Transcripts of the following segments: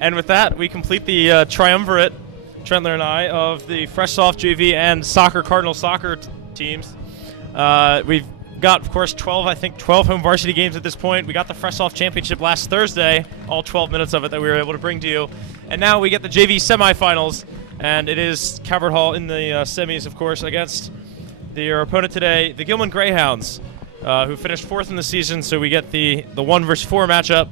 And with that, we complete the triumvirate, Trentler and I, of the Fresh Soft JV and Soccer Cardinal soccer teams. We've got, of course, 12 home varsity games at this point. We got the Fresh Soft Championship last Thursday, all 12 minutes of it that we were able to bring to you. And now we get the JV semifinals, and it is Calvert Hall in the semis, of course, against their opponent today, the Gilman Greyhounds, who finished fourth in the season, so we get the 1 versus 4 matchup.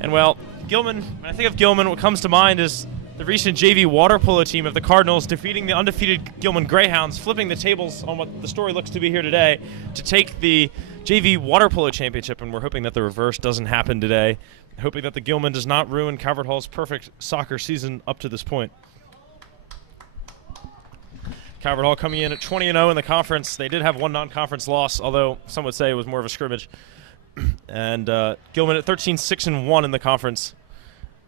And, well, Gilman, when I think of Gilman, what comes to mind is the recent JV water polo team of the Cardinals defeating the undefeated Gilman Greyhounds, flipping the tables on what the story looks to be here today to take the JV water polo championship, and we're hoping that the reverse doesn't happen today, hoping that the Gilman does not ruin Calvert Hall's perfect soccer season up to this point. Calvert Hall coming in at 20-0 in the conference. They did have one non-conference loss, although some would say it was more of a scrimmage. And Gilman at 13-6-1 in the conference.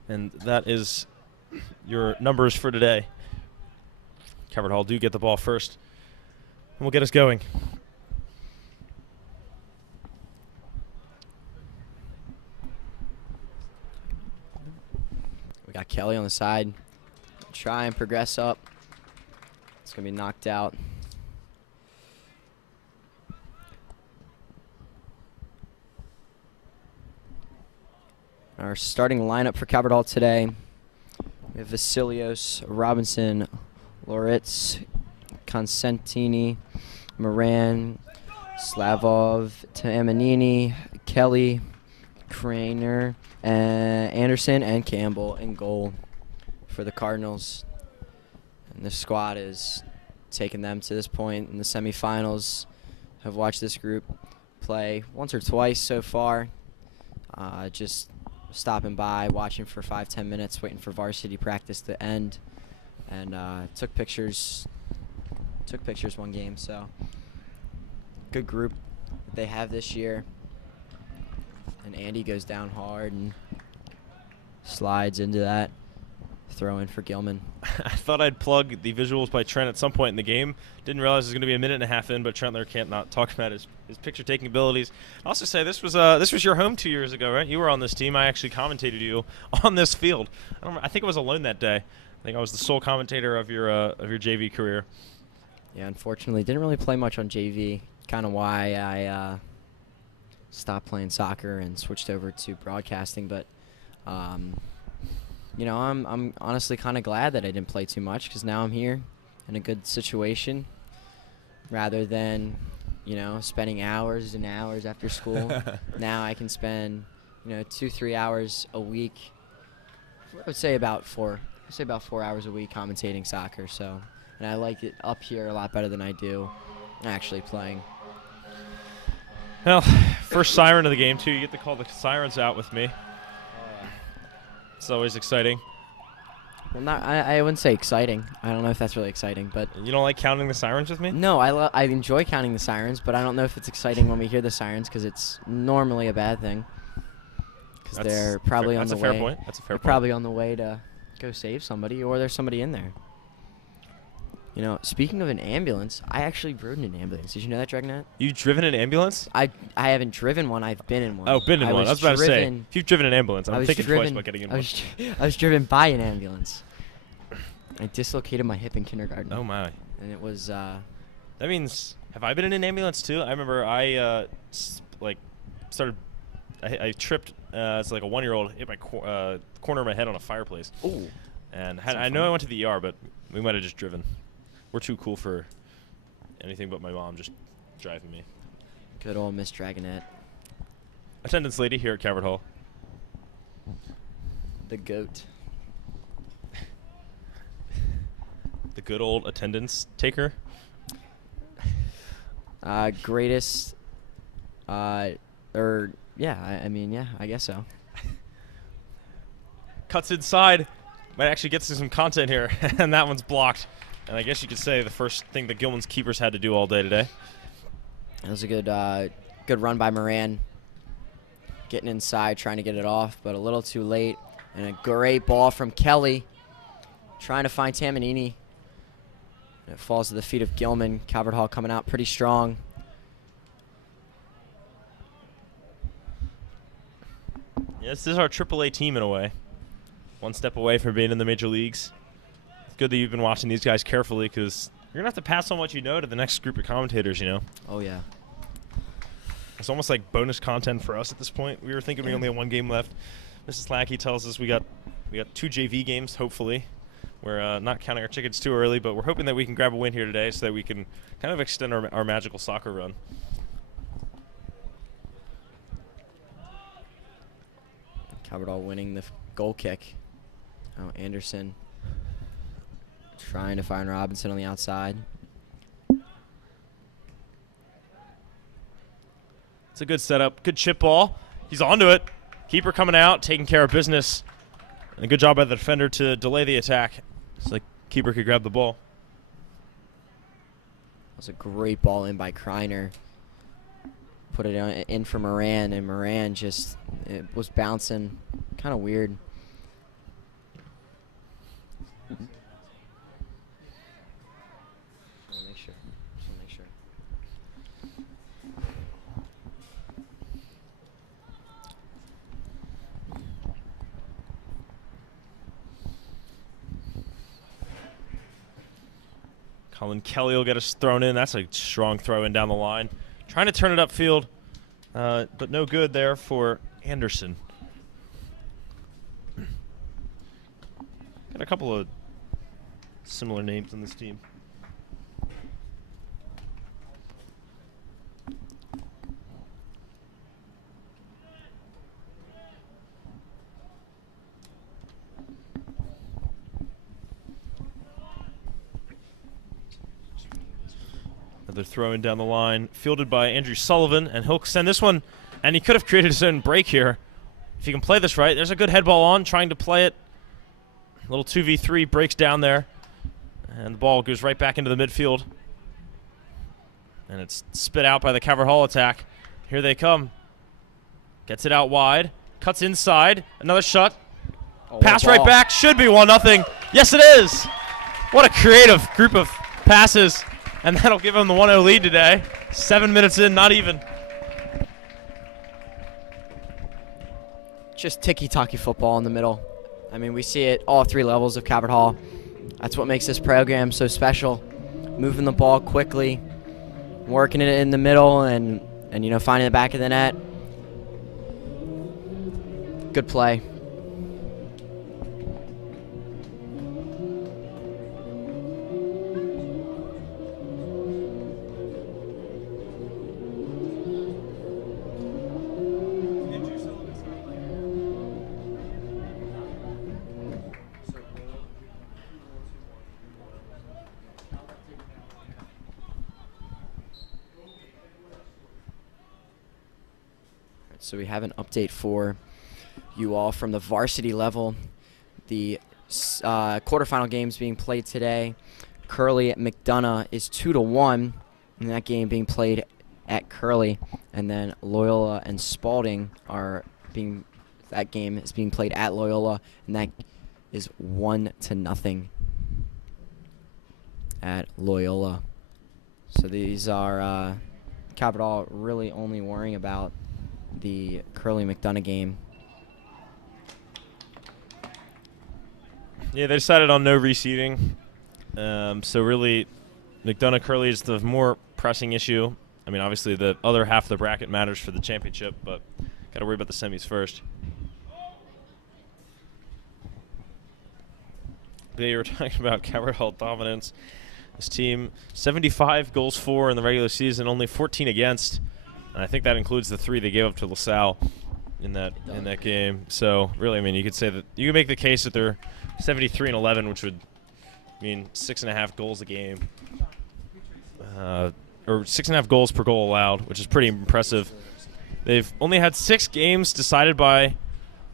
And that is your numbers for today. Calvert Hall do get the ball first, and we'll get us going. We got Kelly on the side. Try and progress up. It's going to be knocked out. Our starting lineup for Calvert Hall today: we have Vasilios, Robinson, Loritz, Consentini, Moran, Slavov, Tamanini, Kelly, Craner, Anderson, and Campbell in goal for the Cardinals. And the squad is taking them to this point in the semifinals. I've watched this group play once or twice so far. Just stopping by, watching for 5-10 minutes, waiting for varsity practice to end, and took pictures one game. So good group that they have this year. And Andy goes down hard and slides into that throw in for Gilman. I thought I'd plug the visuals by Trent at some point in the game. Didn't realize it was going to be a minute and a half in, but Trentler can't not talk about his picture-taking abilities. I'll also say this was your home 2 years ago, right? You were on this team. I actually commentated you on this field. I think I was alone that day. I think I was the sole commentator of your JV career. Yeah, unfortunately, didn't really play much on JV. Kind of why I stopped playing soccer and switched over to broadcasting, but you know, I'm honestly kind of glad that I didn't play too much, because now I'm here in a good situation rather than, you know, spending hours and hours after school. Now I can spend, 2-3 hours a week. I would say about 4 hours a week commentating soccer. So, and I like it up here a lot better than I do actually playing. Well, first siren of the game too. You get to call the sirens out with me. It's always exciting. Well, I wouldn't say exciting. I don't know if that's really exciting, but you don't like counting the sirens with me? No, I enjoy counting the sirens, but I don't know if it's exciting when we hear the sirens, because it's normally a bad thing. Because they're probably on the way. That's a fair point. That's a fair point. Probably on the way to go save somebody, or there's somebody in there. You know, speaking of an ambulance, I actually rode in an ambulance. Did you know that, Dragnet? You've driven an ambulance? I haven't driven one. I've been in one. Oh, been in one. I was about to say, if you've driven an ambulance, I'm thinking twice about getting in one. I was driven by an ambulance. I dislocated my hip in kindergarten. Oh, my. And it was... that means... Have I been in an ambulance, too? I remember I, started... I tripped as, like, a 1-year-old, hit my corner of my head on a fireplace. Ooh. And I know I went to the ER, but we might have just driven. We're too cool for anything but my mom just driving me. Good old Miss Dragonette. Attendance lady here at Calvert Hall. The GOAT. The good old attendance taker. Greatest. I mean, I guess so. Cuts inside. Might actually get to some content here, and that one's blocked. And I guess you could say the first thing the Gilman's keepers had to do all day today. That was a good run by Moran. Getting inside, trying to get it off, but a little too late. And a great ball from Kelly, trying to find Tamanini. And it falls to the feet of Gilman. Calvert Hall coming out pretty strong. Yes, this is our AAA team in a way. one step away from being in the major leagues. It's good that you've been watching these guys carefully because you're going to have to pass on what you know to the next group of commentators, you know? Oh, yeah. It's almost like bonus content for us at this point. We were thinking we only had one game left. Mrs. Lackey tells us we got 2 JV games, hopefully. We're not counting our chickens too early, but we're hoping that we can grab a win here today so that we can kind of extend our magical soccer run. Calvert Hall winning the goal kick. Oh, Anderson trying to find Robinson on the outside. It's a good setup. Good chip ball. He's onto it. Keeper coming out, taking care of business. And a good job by the defender to delay the attack so the keeper could grab the ball. That was a great ball in by Kreiner. Put it in for Moran, and Moran just it was bouncing. Kind of weird. Make sure. Colin Kelly will get us thrown in. That's a strong throw in down the line. Trying to turn it upfield, but no good there for Anderson. Got a couple of similar names on this team. Another throw in down the line, fielded by Andrew Sullivan, and he'll send this one, and he could have created his own break here. If he can play this right, there's a good head ball on, trying to play it. A little 2v3 breaks down there, and the ball goes right back into the midfield. And it's spit out by the Calvert Hall attack. Here they come. Gets it out wide, cuts inside, another shot. Oh, Pass right back, should be 1-0. Yes, it is. What a creative group of passes. And that'll give them the 1-0 lead today. 7 minutes in, not even. Just ticky-tacky football in the middle. I mean, we see it all 3 levels of Calvert Hall. That's what makes this program so special. Moving the ball quickly, working it in the middle, and you know, finding the back of the net. Good play. So we have an update for you all from the varsity level. The quarterfinal games being played today. Curly at McDonough is 2-1 in that game being played at Curly, and then Loyola and Spalding that game is being played at Loyola, and that is 1-0 at Loyola. So these are Calvert Hall really only worrying about the Curly McDonough game. Yeah, they decided on no reseeding. So really, McDonough Curly is the more pressing issue. I mean, obviously the other half of the bracket matters for the championship, but got to worry about the semis first. But you were talking about Calvert Hall dominance. This team, 75 goals for in the regular season, only 14 against. And I think that includes the 3 they gave up to LaSalle in that game. So really, I mean, you could say that you could make the case that they're 73-11, which would mean 6.5 goals a game, or 6.5 goals per goal allowed, which is pretty impressive. They've only had 6 games decided by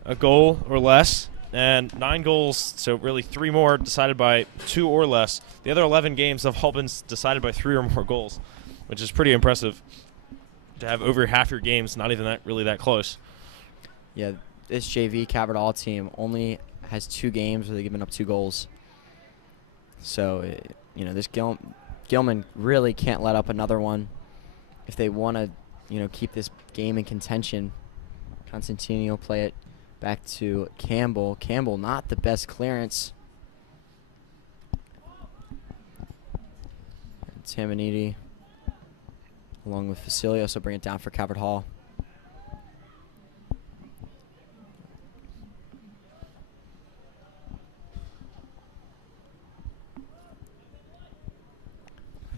a goal or less, and 9 goals, so really 3 more decided by 2 or less. The other 11 games have all been decided by 3 or more goals, which is pretty impressive. To have over half your games not even really that close. Yeah, this JV Calvert Hall team only has 2 games where they've given up 2 goals. So, you know, this Gilman really can't let up another one if they want to, you know, keep this game in contention. Constantini will play it Back to Campbell. Campbell, not the best clearance. And Tamanidi, along with Facilios, will bring it down for Calvert Hall.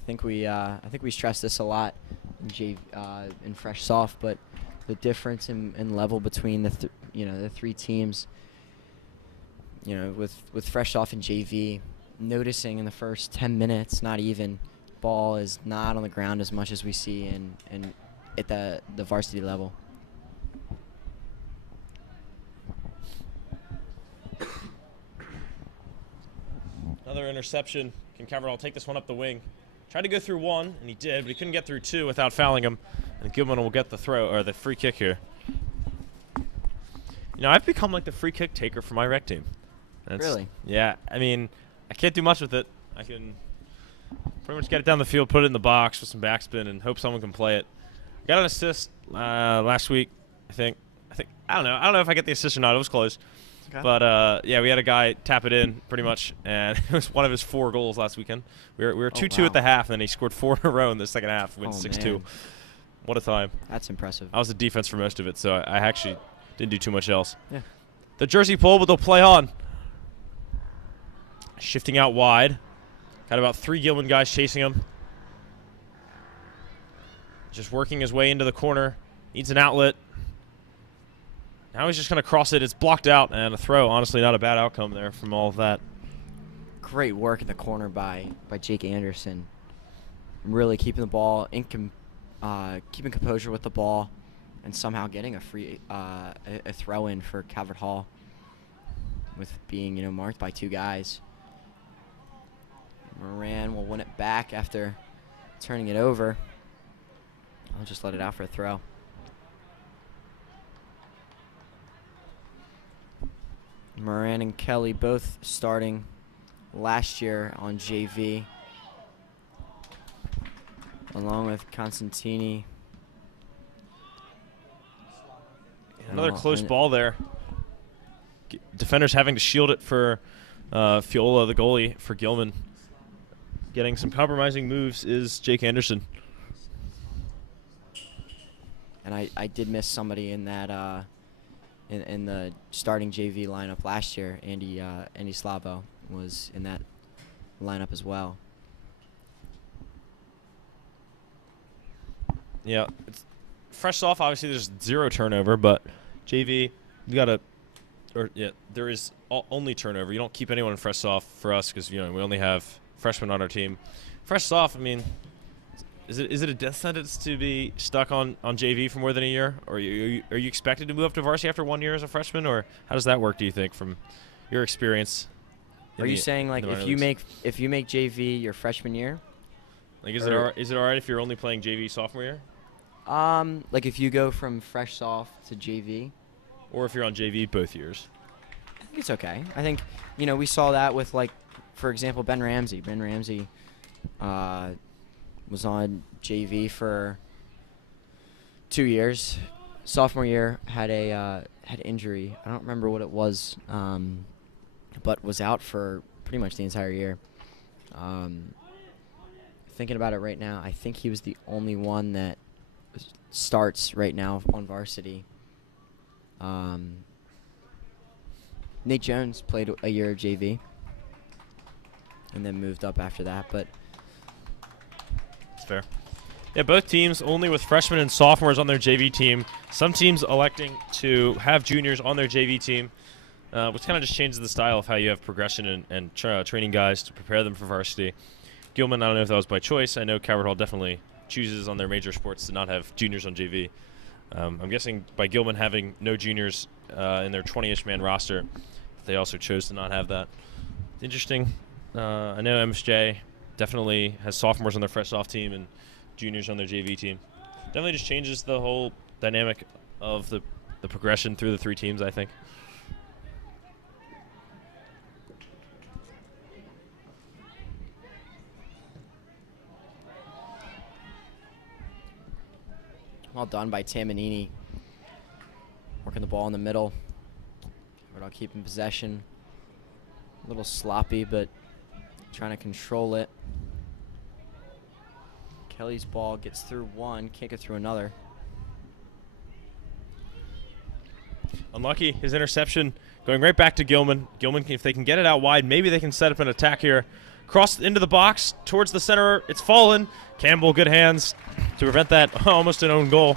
I think we stress this a lot in fresh soft, but the difference in level between the three teams. With fresh soft and JV, noticing in the first 10 minutes, not even, ball is not on the ground as much as we see in at the varsity level. Another interception. Can Calvert Hall take this one up the wing? Tried to go through one, and he did, but he couldn't get through two without fouling him. And Gilman will get the throw, or the free kick here. I've become like the free kick taker for my rec team. Really? Yeah, I mean, I can't do much with it. I can pretty much get it down the field, put it in the box with some backspin, and hope someone can play it. Got an assist last week, I think. I don't know if I get the assist or not. It was close. Okay. But, yeah, we had a guy tap it in pretty much, and it was one of his 4 goals last weekend. We were 2-2 at the half, and then he scored 4 in a row in the second half, went 6-2. What a time. That's impressive. I was the defense for most of it, so I actually didn't do too much else. Yeah. The jersey pull, but they'll play on. Shifting out wide. Got about 3 Gilman guys chasing him. Just working his way into the corner. Needs an outlet. Now he's just going to cross it. It's blocked out, and a throw. Honestly, not a bad outcome there from all of that. Great work in the corner by Jake Anderson. Really keeping the ball, keeping composure with the ball, and somehow getting a free a throw in for Calvert Hall, with being marked by 2 guys. Moran will win it back after turning it over. I'll just let it out for a throw. Moran and Kelly both starting last year on JV, along with Constantini. Another close ball there. Defenders having to shield it for Fiola, the goalie, for Gilman. Getting some compromising moves is Jake Anderson. And I did miss somebody in that in the starting JV lineup last year. Andy Slavo was in that lineup as well. Yeah, it's fresh off. Obviously, there's 0 turnover, but JV, there is only turnover. You don't keep anyone in fresh off for us because we only have freshmen on our team. Fresh off, I mean, is it a death sentence to be stuck on JV for more than a year, or are you expected to move up to varsity after 1 year as a freshman, or how does that work? Do you think from your experience? Are you saying like if you make JV your freshman year? Like is it all right if you're only playing JV sophomore year? Like if you go from fresh soft to JV, or if you're on JV both years. I think it's okay. I think we saw that with, like, for example, Ben Ramsey. Ben Ramsey was on JV for 2 years. Sophomore year had injury. I don't remember what it was, but was out for pretty much the entire year. Thinking about it right now, I think he was the only one that starts right now on varsity. Nate Jones played a year of JV and then moved up after that, but it's fair. Yeah, both teams only with freshmen and sophomores on their JV team. Some teams electing to have juniors on their JV team, which kind of just changes the style of how you have progression and training guys to prepare them for varsity. Gilman, I don't know if that was by choice. I know Calvert Hall definitely chooses on their major sports to not have juniors on JV. I'm guessing by Gilman having no juniors in their 20-ish man roster, they also chose to not have that. Interesting. I know MSJ definitely has sophomores on their fresh off team and juniors on their JV team. Definitely just changes the whole dynamic of the progression through the 3 teams, I think. Well done by Tamanini. Working the ball in the middle. keeping possession. A little sloppy, but trying to control it. Kelly's ball gets through one, can't get through another. Unlucky, his interception going right back to Gilman. Gilman, if they can get it out wide, maybe they can set up an attack here. Cross into the box, towards the center, it's fallen. Campbell, good hands to prevent that. Almost an own goal.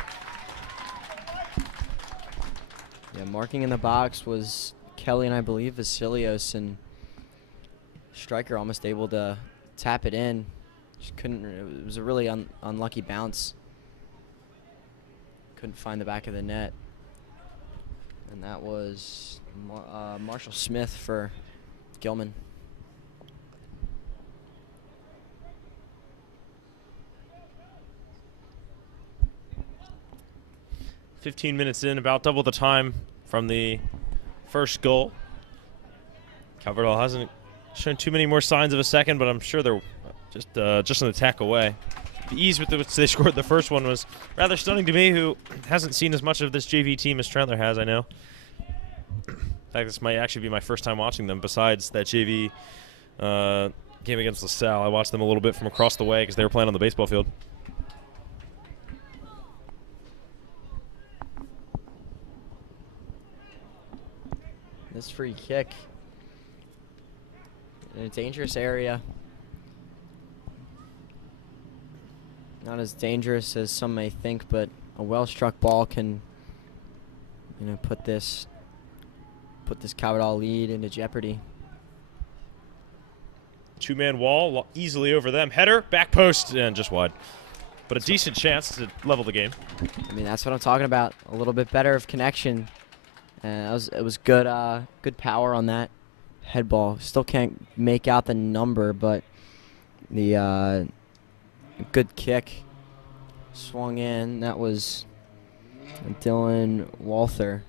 Yeah, marking in the box was Kelly and I believe Vasilios, and striker almost able to tap it in. Just couldn't. It was a really unlucky bounce. Couldn't find the back of the net. And that was Marshall Smith for Gilman. "15 minutes in, about double the time from the first goal. Calvert Hall hasn't shown too many more signs of a second, but I'm sure they're just an attack away. The ease with which they scored the first one was rather stunning to me, who hasn't seen as much of this JV team as Trentler has, I know. In fact, this might actually be my first time watching them besides that JV game against LaSalle. I watched them a little bit from across the way because they were playing on the baseball field. This free kick in a dangerous area. Not as dangerous as some may think, but a well-struck ball can, put this Calvert Hall lead into jeopardy. Two-man wall, easily over them. Header, back post, and just wide. But a decent chance to level the game. I mean, that's what I'm talking about. A little bit better of connection. It was good good power on that head ball. Still can't make out the number, but the good kick swung in. That was Dylan Walther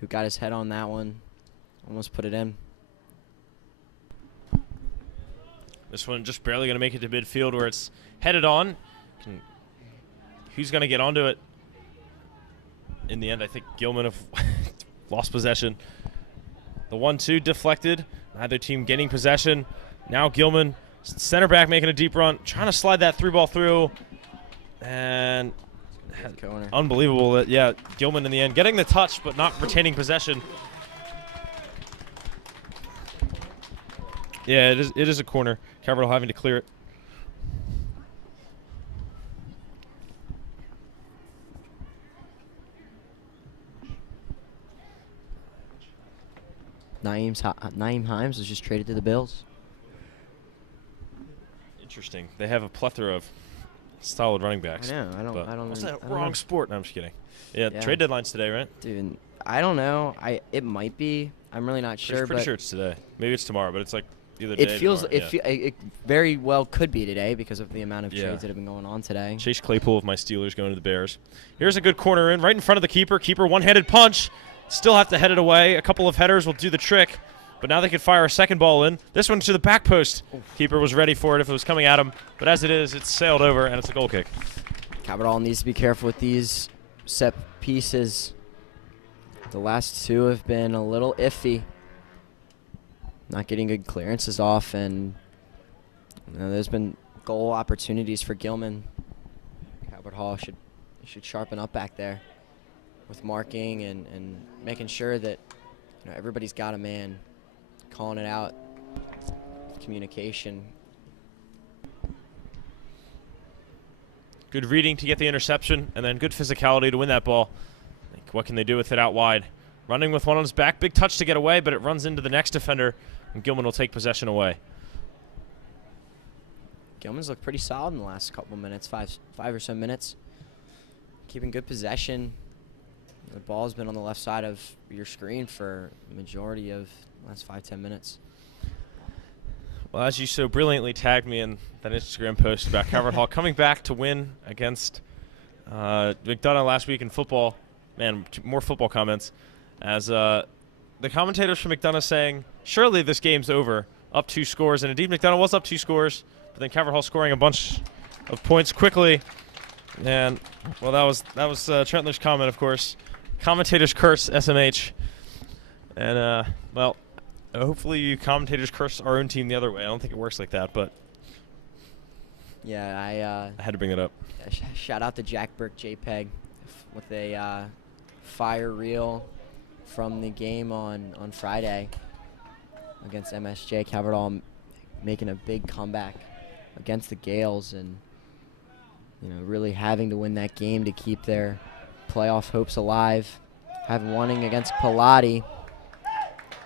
who got his head on that one. Almost put it in. This one just barely going to make it to midfield where it's headed on. Who's going to get onto it? In the end, I think Gilman have lost possession. The 1-2 deflected. Neither team getting possession. Now Gilman, center back, making a deep run, trying to slide that through ball through. And unbelievable that, yeah, Gilman in the end getting the touch but not retaining possession. Yeah, it is a corner. Calvert Hall having to clear it. Naeem Himes was just traded to the Bills. Interesting. They have a plethora of solid running backs. I know. I don't. What's that? I don't Wrong know. sport. No, I'm just kidding. Yeah, trade deadline's today, right? Dude, I don't know. It might be. I'm really not sure. Pretty sure it's today. Maybe it's tomorrow, but it's like either day. It very well could be today because of the amount of trades that have been going on today. Chase Claypool of my Steelers going to the Bears. Here's a good corner in right in front of the keeper. Keeper one-handed punch. Still have to head it away. A couple of headers will do the trick, but now they could fire a second ball in. This one to the back post. Oof. Keeper was ready for it if it was coming at him, but as it is, it's sailed over, and it's a goal kick. Calvert Hall needs to be careful with these set pieces. The last two have been a little iffy. Not getting good clearances off, and there's been goal opportunities for Gilman. Calvert Hall should sharpen up back there with marking and making sure that everybody's got a man, calling it out, communication. Good reading to get the interception, and then good physicality to win that ball. What can they do with it out wide? Running with one on his back, big touch to get away, but it runs into the next defender, and Gilman will take possession away. Gilman's looked pretty solid in the last couple minutes, five or so minutes. Keeping good possession. The ball's been on the left side of your screen for the majority of the last 5-10 minutes. Well, as you so brilliantly tagged me in that Instagram post about Calvert Hall coming back to win against McDonough last week in football. Man, more football comments. As the commentators from McDonough saying, surely this game's over, up 2 scores. And indeed, McDonough was up 2 scores, but then Calvert Hall scoring a bunch of points quickly. And, well, that was Trentler's comment, of course. Commentators curse SMH. And, well, hopefully you commentators curse our own team the other way. I don't think it works like that, but Yeah, I had to bring it up. shout out to Jack Burke JPEG with a fire reel from the game on Friday against MSJ. Calvert Hall making a big comeback against the Gales, and really having to win that game to keep their playoff hopes alive. Having won against Pilati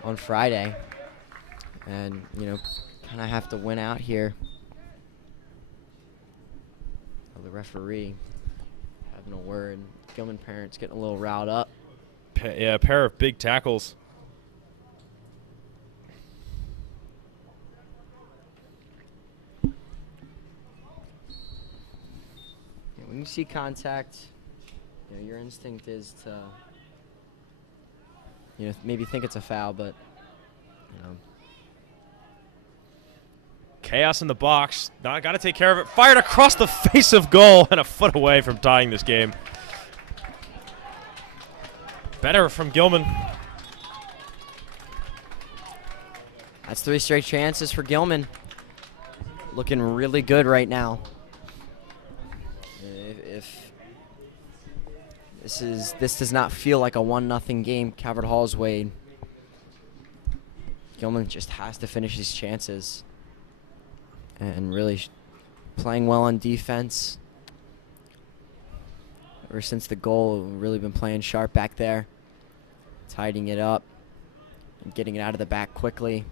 on Friday, and kind of have to win out here. The referee having a word. Gilman parents getting a little riled up. Yeah, a pair of big tackles. When you see contact, your instinct is to maybe think it's a foul, but Chaos in the box. Now I got to take care of it. Fired across the face of goal and a foot away from tying this game. Better from Gilman. That's 3 straight chances for Gilman. Looking really good right now. If this does not feel like a 1-0 game Calvert Hall's way, Gilman just has to finish his chances. And really playing well on defense. Ever since the goal, really been playing sharp back there. Tidying it up and getting it out of the back quickly.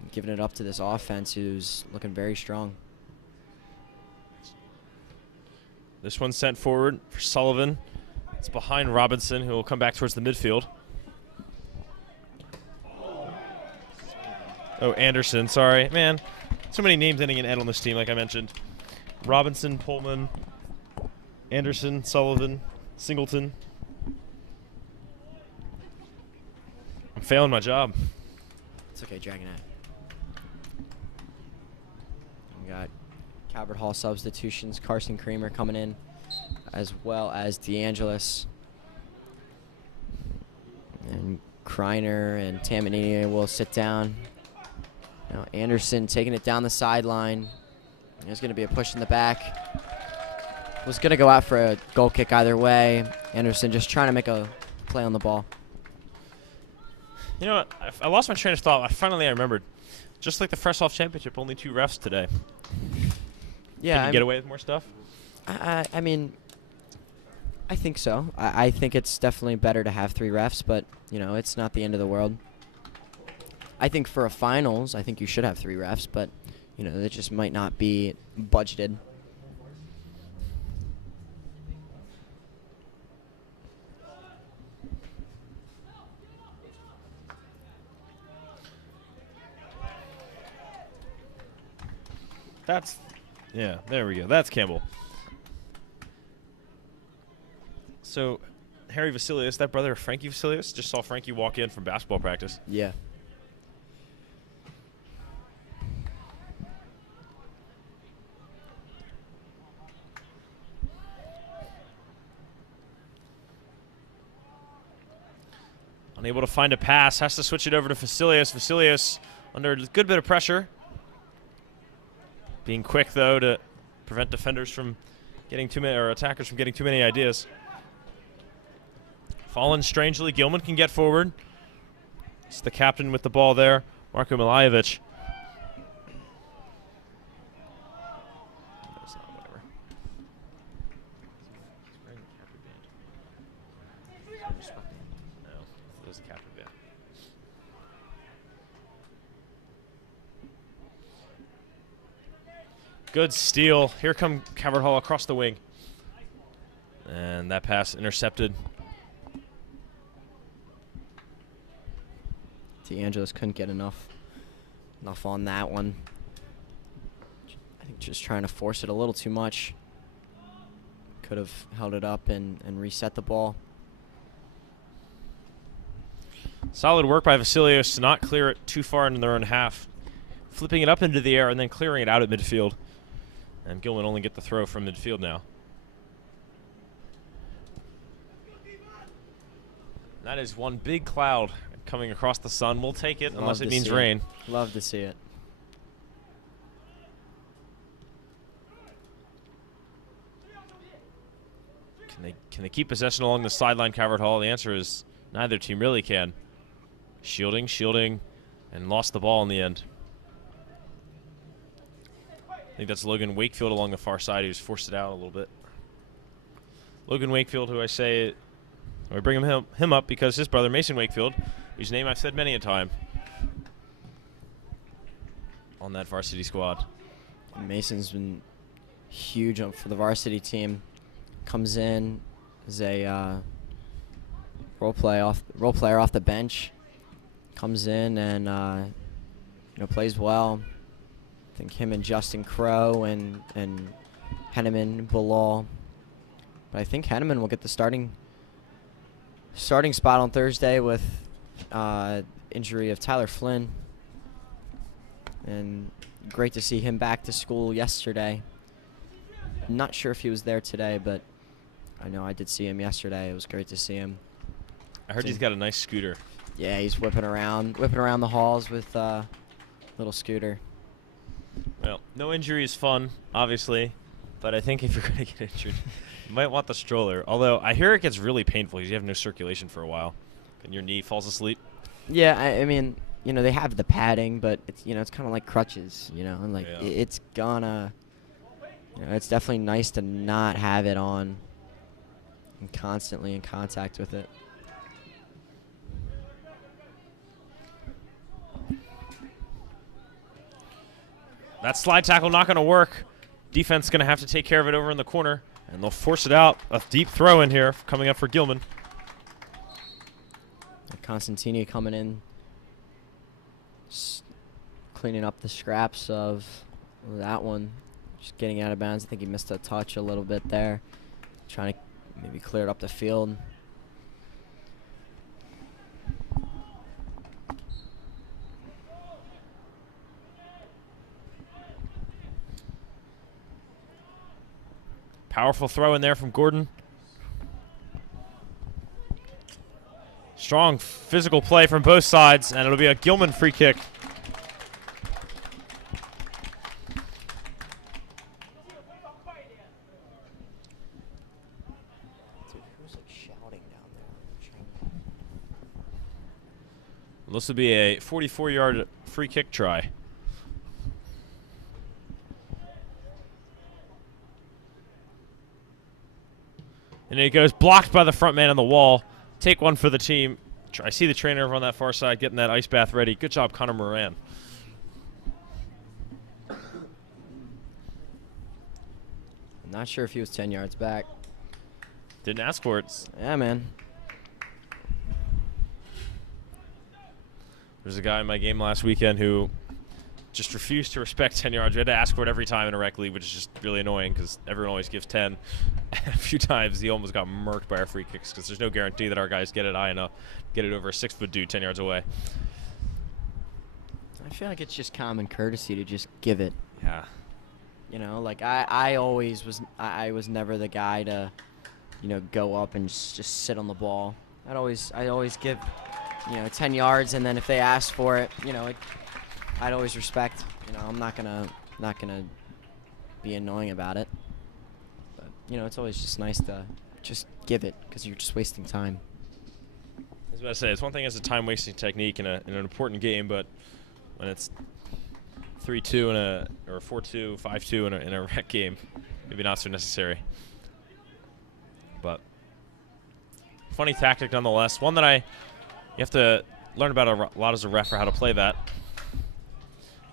And giving it up to this offense who's looking very strong. This one's sent forward for Sullivan. It's behind Robinson, who will come back towards the midfield. Oh, Anderson, sorry. Man, so many names ending in Ed on this team, like I mentioned. Robinson, Pullman, Anderson, Sullivan, Singleton. I'm failing my job. It's okay, Dragonette. We got Calvert Hall substitutions. Carson Kramer coming in, as well as DeAngelis. And Kreiner and Tamanini will sit down. Now Anderson taking it down the sideline. There's going to be a push in the back. Was going to go out for a goal kick either way. Anderson just trying to make a play on the ball. You know what? I lost my train of thought. I remembered. Just like the Fresh Off Championship, only 2 refs today. Yeah, Can you get away with more stuff? I mean, I think so. I think it's definitely better to have 3 refs, but it's not the end of the world. I think for a finals, I think you should have 3 refs, but that just might not be budgeted. Yeah, there we go. That's Campbell. So, Harry Vasilius, that brother of Frankie Vasilius, just saw Frankie walk in from basketball practice. Yeah. Unable to find a pass, has to switch it over to Vasilius. Vasilius under a good bit of pressure. Being quick, though, to prevent defenders from getting too many, or attackers from getting too many ideas. Fallen strangely. Gilman can get forward. It's the captain with the ball there, Marko Milajevic. Good steal. Here come Calvert Hall across the wing. And that pass intercepted. DeAngelis couldn't get enough on that one. I think just trying to force it a little too much. Could have held it up and reset the ball. Solid work by Vasilios to not clear it too far into their own half. Flipping it up into the air and then clearing it out at midfield. And Gilman only get the throw from midfield now. That is one big cloud coming across the sun. We'll take it, Love unless to it means see rain. Love to see it. Can they keep possession along the sideline, Calvert Hall? The answer is neither team really can. Shielding, and lost the ball in the end. I think that's Logan Wakefield along the far side who's forced it out a little bit. Logan Wakefield, who I bring him up because his brother Mason Wakefield, whose name I've said many a time, on that varsity squad. Mason's been huge for the varsity team. Comes in as a role player off the bench. Comes in and plays well. I think him and Justin Crow and Henneman, Bilal. But I think Henneman will get the starting spot on Thursday with injury of Tyler Flynn. And great to see him back to school yesterday. Not sure if he was there today, but I know I did see him yesterday. It was great to see him. I heard he's got a nice scooter. Yeah, he's whipping around the halls with a little scooter. Well, no injury is fun, obviously, but I think if you're going to get injured, you might want the stroller. Although I hear it gets really painful because you have no circulation for a while, and your knee falls asleep. Yeah, I mean, they have the padding, but it's it's kind of like crutches, and like Yeah. it's gonna, it's definitely nice to not have it on and constantly in contact with it. That slide tackle not going to work. Defense going to have to take care of it over in the corner, and they'll force it out. A deep throw in here coming up for Gilman. Constantini coming in, cleaning up the scraps of that one. Just getting out of bounds. I think he missed a touch a little bit there. Trying to maybe clear it up the field. Powerful throw in there from Gordon. Strong physical play from both sides, and it'll be a Gilman free kick. Dude, who's like shouting down there? This will be a 44-yard free kick try. And it goes blocked by the front man on the wall. Take one for the team. I see the trainer over on that far side getting that ice bath ready. Good job, Connor Moran. I'm not sure if he was 10 yards back. Didn't ask for it. Yeah, man. There's a guy in my game last weekend who just refused to respect 10 yards. We had to ask for it every time in a rec league, which is just really annoying because everyone always gives 10. And a few times he almost got murked by our free kicks because there's no guarantee that our guys get it high enough, get it over a 6-foot dude 10 yards away. I feel like it's just common courtesy to just give it. Yeah. Like I always was. I was never the guy to, go up and just sit on the ball. I always give, 10 yards, and then if they ask for it, I'd always respect. I'm not gonna be annoying about it. But it's always just nice to just give it because you're just wasting time. I was about to say, it's one thing as a time-wasting technique in an important game, but when it's 3-2 or 4-2, 5-2 in a rec game, maybe not so necessary. But funny tactic nonetheless. One that you have to learn about a lot as a ref for how to play that.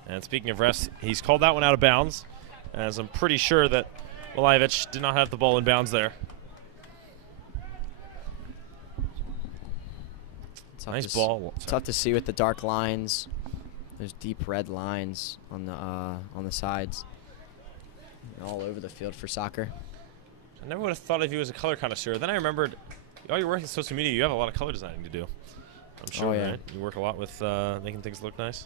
And speaking of refs, he's called that one out of bounds, as I'm pretty sure that Milajevic did not have the ball in bounds there. Nice ball. Tough to see with the dark lines. There's deep red lines on the sides, all over the field for soccer. I never would have thought of you as a color connoisseur. Then I remembered, all your work in social media, you have a lot of color designing to do. I'm sure, yeah. Right? You work a lot with making things look nice.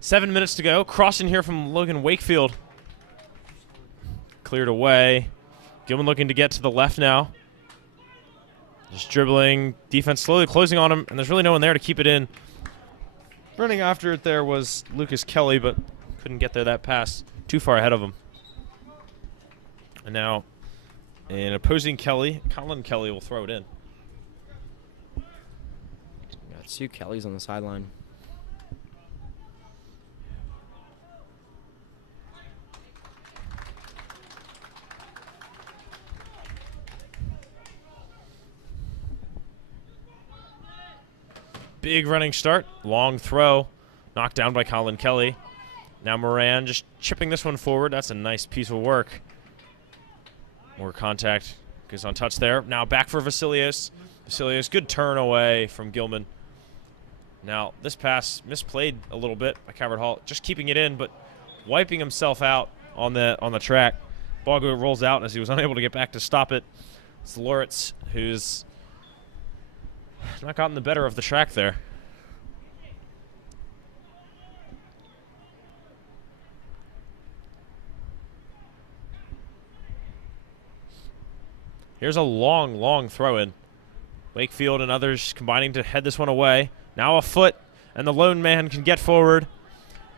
7 minutes to go. Crossing here from Logan Wakefield. Cleared away. Gilman looking to get to the left now. Just dribbling, defense slowly closing on him, and there's really no one there to keep it in. Running after it there was Lucas Kelly, but couldn't get there that pass. Too far ahead of him. And now, an opposing Kelly, Colin Kelly will throw it in. Got 2 Kellys on the sideline. Big running start, long throw, knocked down by Colin Kelly. Now Moran just chipping this one forward. That's a nice piece of work. More contact, goes on touch there. Now back for Vasilios. Vasilios, good turn away from Gilman. Now this pass misplayed a little bit by Calvert Hall, just keeping it in, but wiping himself out on the track. Ball rolls out as he was unable to get back to stop it. It's Loritz who's not gotten the better of the track there. Here's a long, long throw in. Wakefield and others combining to head this one away. Now a foot, and the lone man can get forward.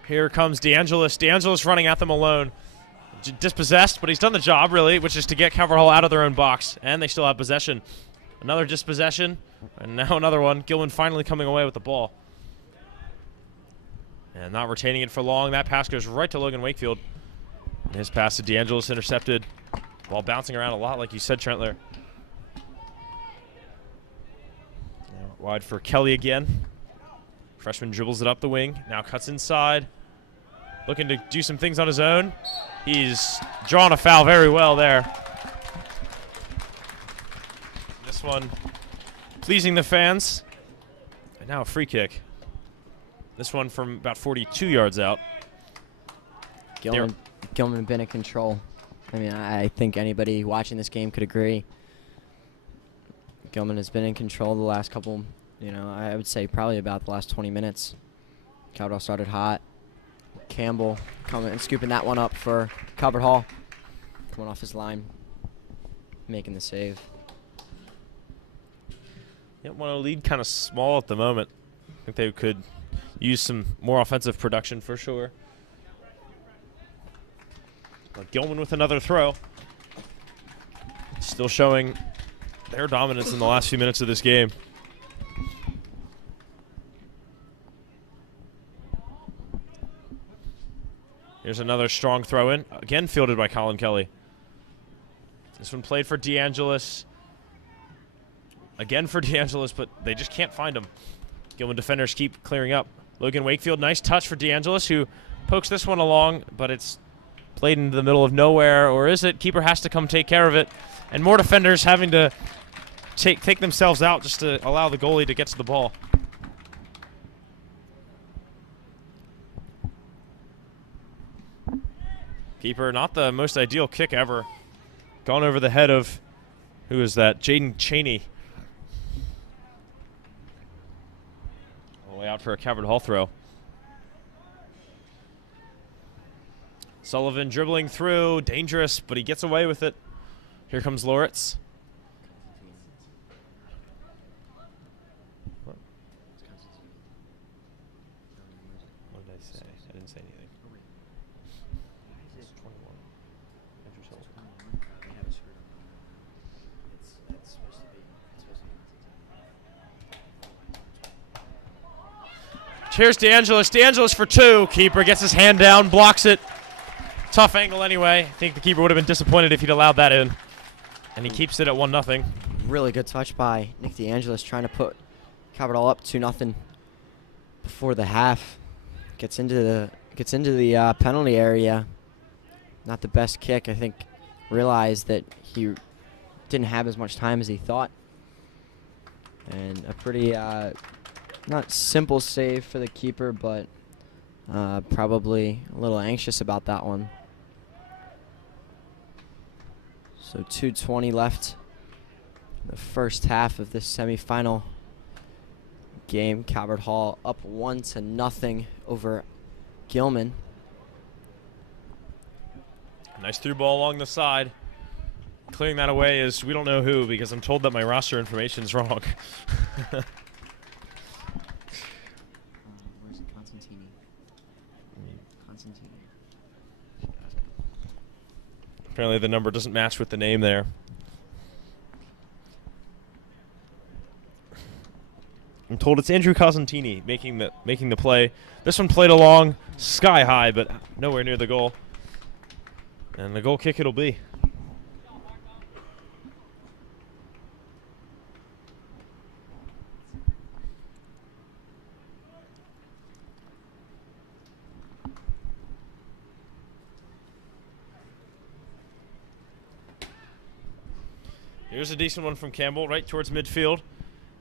Here comes DeAngelis. DeAngelis running at them alone. Dispossessed, but he's done the job, really, which is to get Calvert Hall out of their own box. And they still have possession. Another dispossession, and now another one. Gilman finally coming away with the ball. And not retaining it for long. That pass goes right to Logan Wakefield. And his pass to DeAngelis intercepted. Ball bouncing around a lot, like you said, Trentler. Now wide for Kelly again. Freshman dribbles it up the wing. Now cuts inside. Looking to do some things on his own. He's drawn a foul very well there. This one pleasing the fans. And now a free kick. This one from about 42 yards out. Gilman been in control. I mean, I think anybody watching this game could agree. Gilman has been in control the last couple, I would say probably about the last 20 minutes. Calvert Hall started hot. Campbell coming and scooping that one up for Calvert Hall. Coming off his line, making the save. Yeah, 1-0 lead, kind of small at the moment. I think they could use some more offensive production for sure. But Gilman with another throw. Still showing their dominance in the last few minutes of this game. Here's another strong throw in. Again fielded by Colin Kelly. This one played for DeAngelis. Again for DeAngelis, but they just can't find him. Gilman defenders keep clearing up. Logan Wakefield, nice touch for DeAngelis, who pokes this one along, but it's played into the middle of nowhere, or is it? Keeper has to come take care of it. And more defenders having to take themselves out just to allow the goalie to get to the ball. Keeper, not the most ideal kick ever. Gone over the head of, who is that? Jaden Cheney. All the way out for a Calvert Hall throw. Sullivan dribbling through, dangerous, but he gets away with it. Here comes Loritz. What did I say? I didn't say anything. It's 21. Cheers, DeAngelis. DeAngelis for 2. Keeper gets his hand down, blocks it. Tough angle anyway. I think the keeper would have been disappointed if he'd allowed that in. And he keeps it at 1-0. Really good touch by Nick DeAngelis, trying to put Calvert Hall up 2-0 before the half. Gets into the penalty area. Not the best kick. I think realized that he didn't have as much time as he thought. And a pretty not simple save for the keeper, but probably a little anxious about that one. So 2:20 left in the first half of this semifinal game. Calvert Hall up 1-0 over Gilman. Nice through ball along the side. clearing that away is we don't know who, because I'm told that my roster information is wrong. Where's Constantini? Constantini. Apparently the number doesn't match with the name there. I'm told it's Andrew Cosentini making the play. This one played along sky high, but nowhere near the goal. And the goal kick it'll be. Here's a decent one from Campbell, right towards midfield.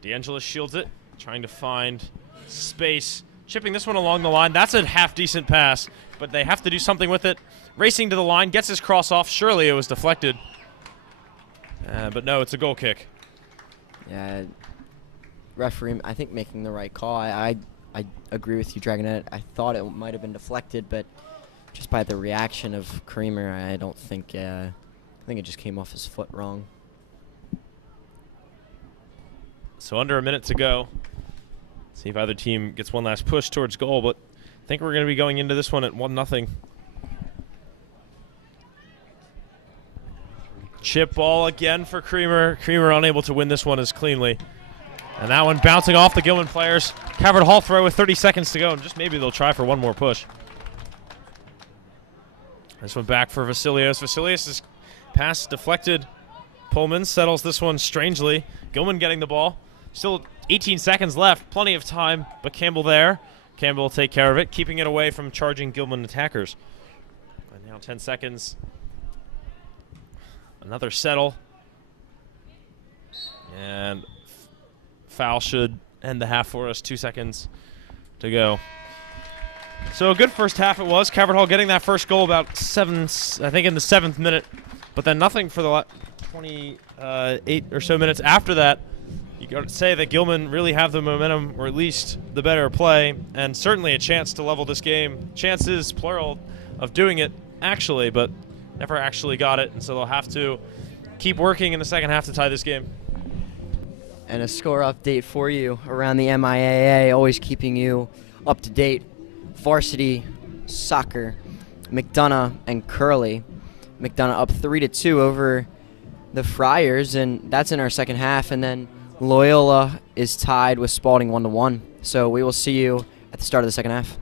DeAngelis shields it, trying to find space. Chipping this one along the line. That's a half-decent pass, but they have to do something with it. Racing to the line, gets his cross off. Surely it was deflected. But no, it's a goal kick. Yeah, referee, I think, making the right call. I agree with you, Dragonet. I thought it might have been deflected, but just by the reaction of Creamer, I don't think. I think it just came off his foot wrong. So under a minute to go. See if either team gets one last push towards goal, but I think we're going to be going into this one at 1-0. Chip ball again for Creamer. Creamer unable to win this one as cleanly. And that one bouncing off the Gilman players. Calvert Hall throw with 30 seconds to go, and just maybe they'll try for one more push. This one back for Vasilios. Vasilios' pass deflected. Pullman settles this one strangely. Gilman getting the ball. Still 18 seconds left. Plenty of time, but Campbell there. Campbell will take care of it, keeping it away from charging Gilman attackers. And now 10 seconds. Another settle. And foul should end the half for us. 2 seconds to go. So a good first half it was. Calvert Hall getting that first goal about I think in the 7th minute. But then nothing for the 28 or so minutes after that. You got to say that Gilman really have the momentum, or at least the better play, and certainly a chance to level this game. Chances, plural, of doing it, actually, but never actually got it, and so they'll have to keep working in the second half to tie this game. And a score update for you around the MIAA, always keeping you up to date. Varsity soccer, McDonough and Curley. McDonough up 3-2 over the Friars, and that's in our second half. And then Loyola is tied with Spalding 1-1. So we will see you at the start of the second half.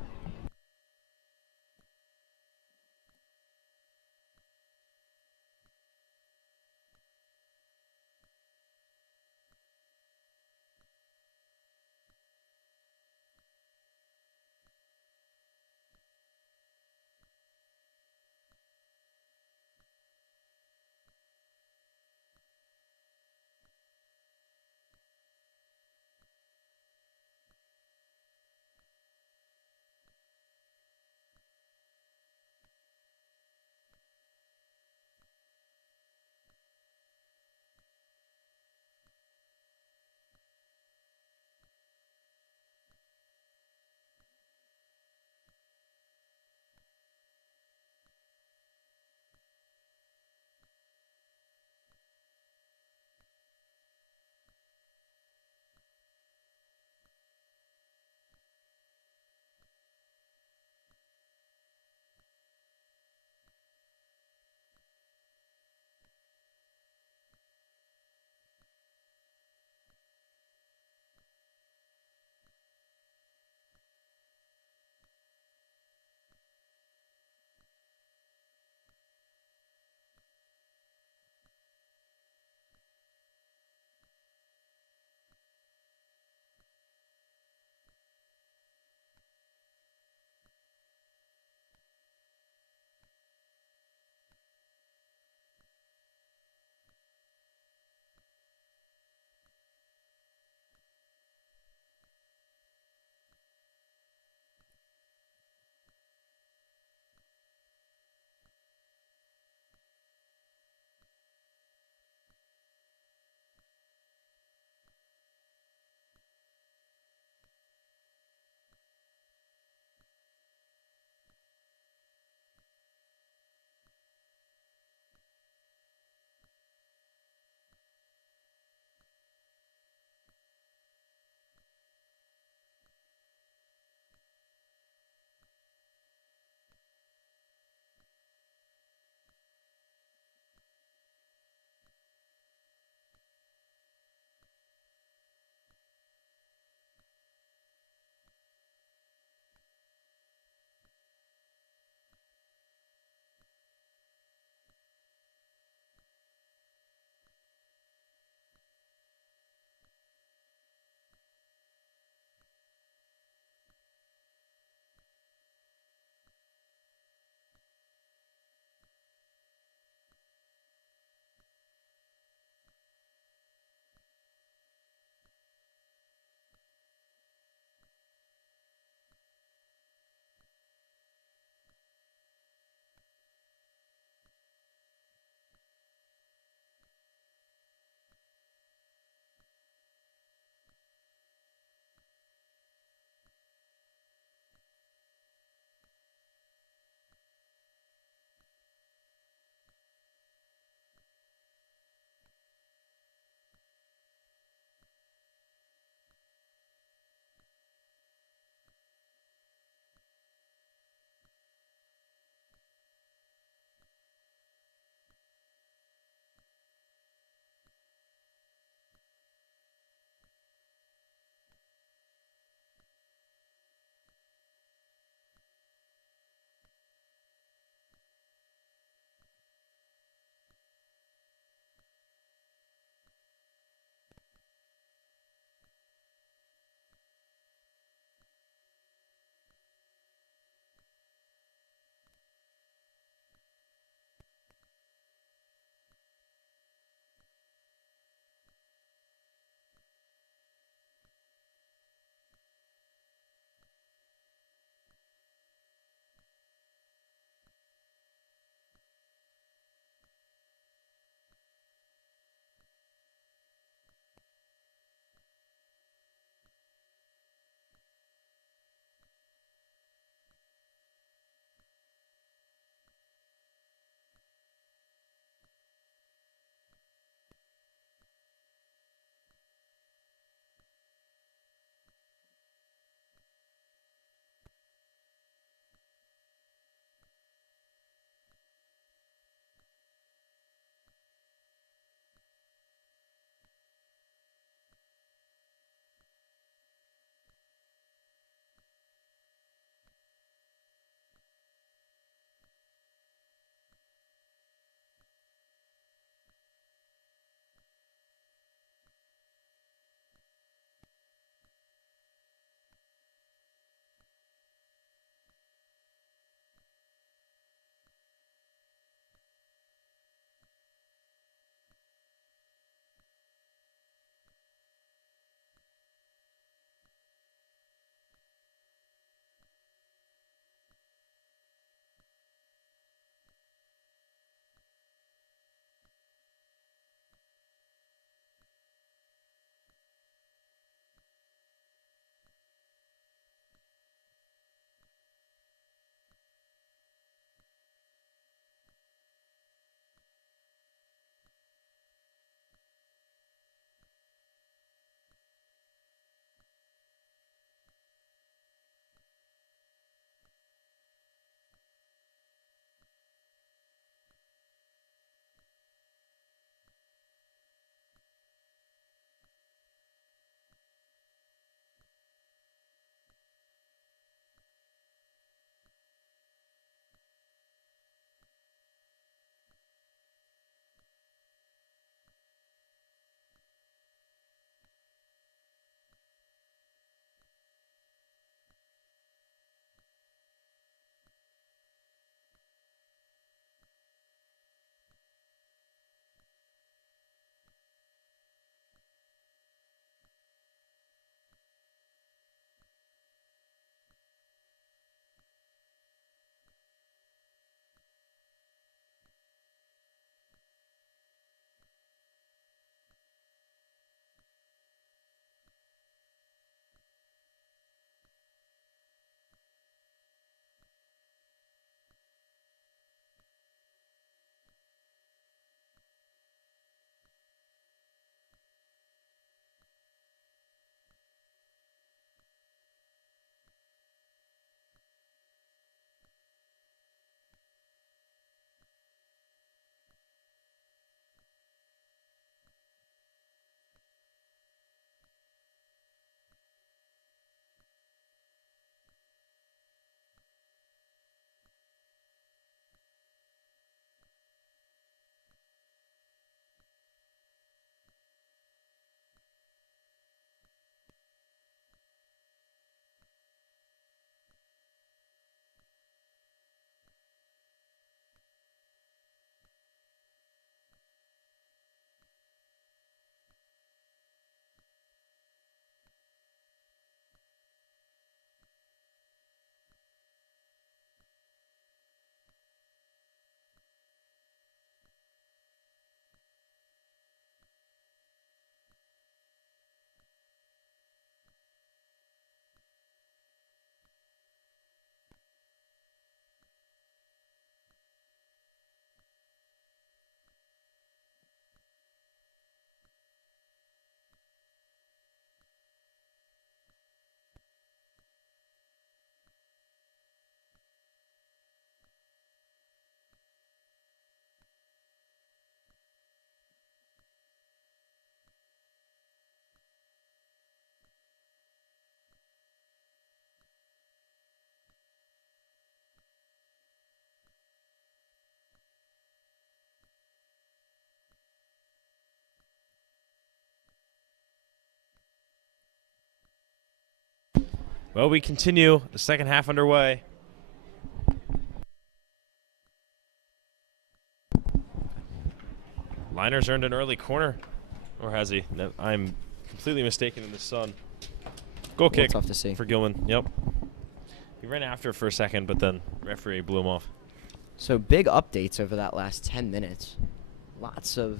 Well, we continue. The second half underway. Liner's earned an early corner. Or has he? No, I'm completely mistaken in the sun. Goal kick tough to see for Gilman. Yep. He ran after for a second, but then referee blew him off. So big updates over that last 10 minutes. Lots of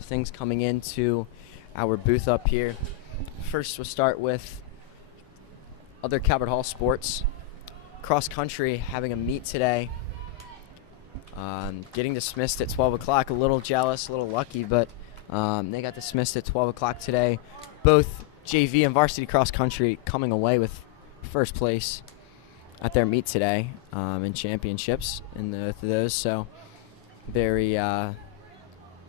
things coming into our booth up here. First, we'll start with other Calvert Hall sports. Cross country having a meet today. Getting dismissed at 12 o'clock. A little jealous, a little lucky, but they got dismissed at 12 o'clock today. Both JV and varsity cross country coming away with first place at their meet today in championships in those. So very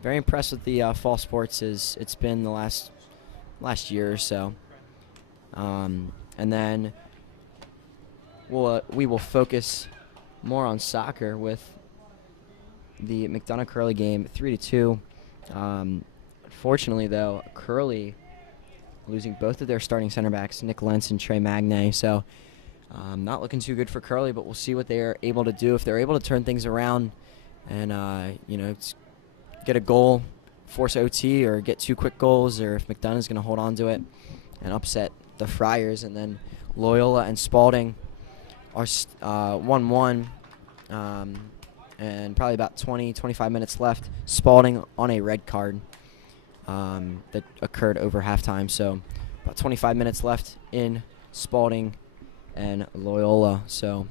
impressed with the fall sports as it's been the last year or so. And then we will focus more on soccer with the McDonough Curley game, 3-2. Unfortunately, though, Curley losing both of their starting center backs, Nick Lentz and Trey Magne. So not looking too good for Curley, but we'll see what they are able to do. If they're able to turn things around and get a goal, force OT, or get 2 quick goals, or if McDonough's going to hold on to it and upset the Friars. And then Loyola and Spalding are 1-1, and probably about 20-25 minutes left. Spalding on a red card that occurred over halftime. So about 25 minutes left in Spalding and Loyola. So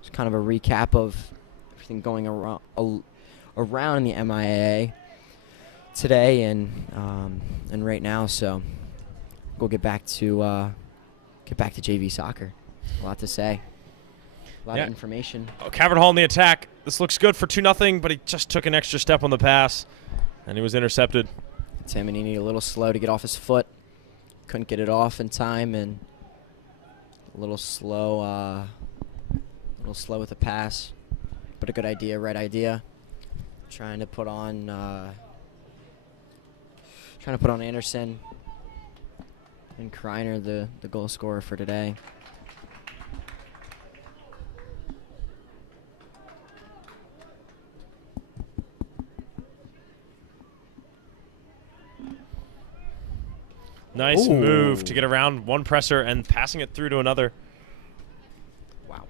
it's kind of a recap of everything going around in the MIAA today and right now. So we'll get back to JV soccer. A lot to say. A lot of information. Oh, Calvert Hall in the attack. This looks good for 2-0, but he just took an extra step on the pass, and he was intercepted. Tamanini a little slow to get off his foot. Couldn't get it off in time, and a little slow with the pass. But a good idea, right idea. Trying to put on Anderson and Kreiner, the goal scorer for today. Nice move to get around one presser and passing it through to another. Wow.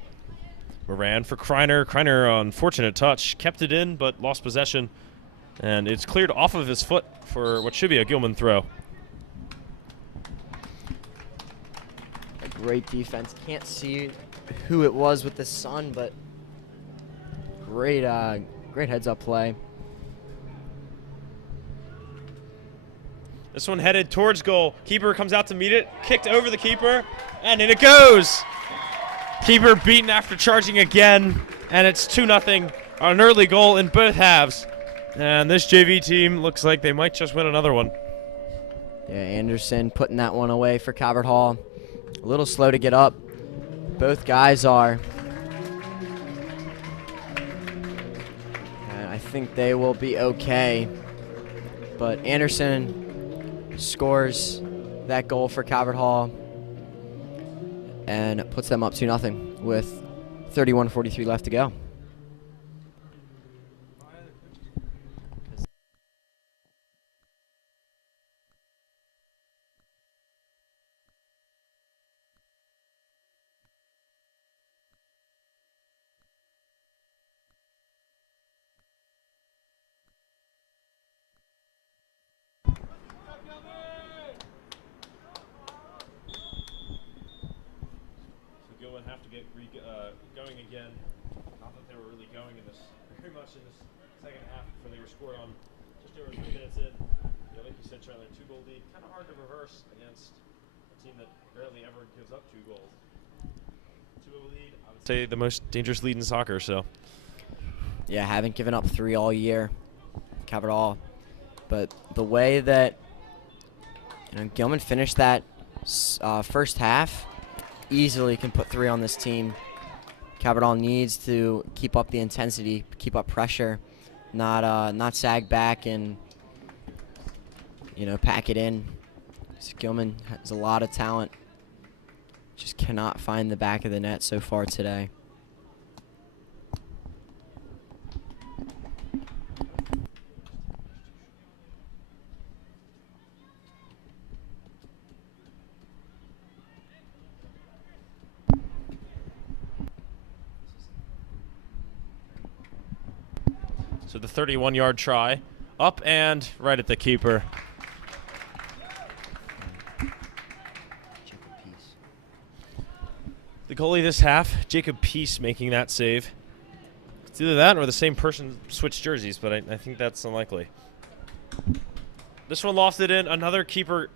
Moran for Kreiner. Kreiner, unfortunate touch. Kept it in, but lost possession. And it's cleared off of his foot for what should be a Gilman throw. A great defense. Can't see who it was with the sun, but great heads-up play. This one headed towards goal. Keeper comes out to meet it. Kicked over the keeper, and in it goes. Keeper beaten after charging again, and it's 2-0 on an early goal in both halves. And this JV team looks like they might just win another one. Yeah, Anderson putting that one away for Calvert Hall. A little slow to get up. Both guys are. And I think they will be okay. But Anderson scores that goal for Calvert Hall and puts them up 2-0 with 31:43 left to go. Have to get going again. Not that they were really going in this very much in this second half before they were scored on just over 3 minutes in. Like you said, Charlie, 2-goal lead. Kind of hard to reverse against a team that rarely ever gives up 2 goals. 2-goal lead, I would say the most dangerous lead in soccer. So yeah, haven't given up 3 all year, Calvert Hall. But the way that Gilman finished that first half, easily can put 3 on this team. Calvert Hall needs to keep up the intensity, keep up pressure, not sag back and pack it in. Gilman has a lot of talent Just cannot find the back of the net so far today. So the 31-yard try, up and right at the keeper. The goalie this half, Jacob Peace, making that save. It's either that or the same person switched jerseys, but I think that's unlikely. This one lofted in, another keeper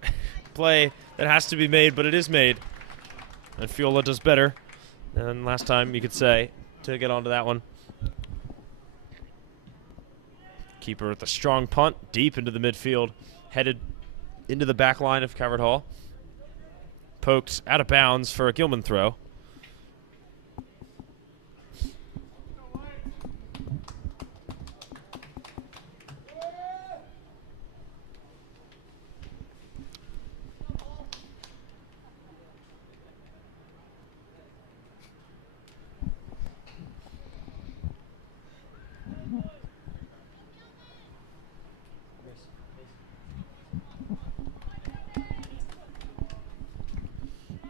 play that has to be made, but it is made. And Fiola does better than last time, you could say, to get onto that one. Keeper with a strong punt, deep into the midfield, headed into the back line of Calvert Hall. Poked out of bounds for a Gilman throw.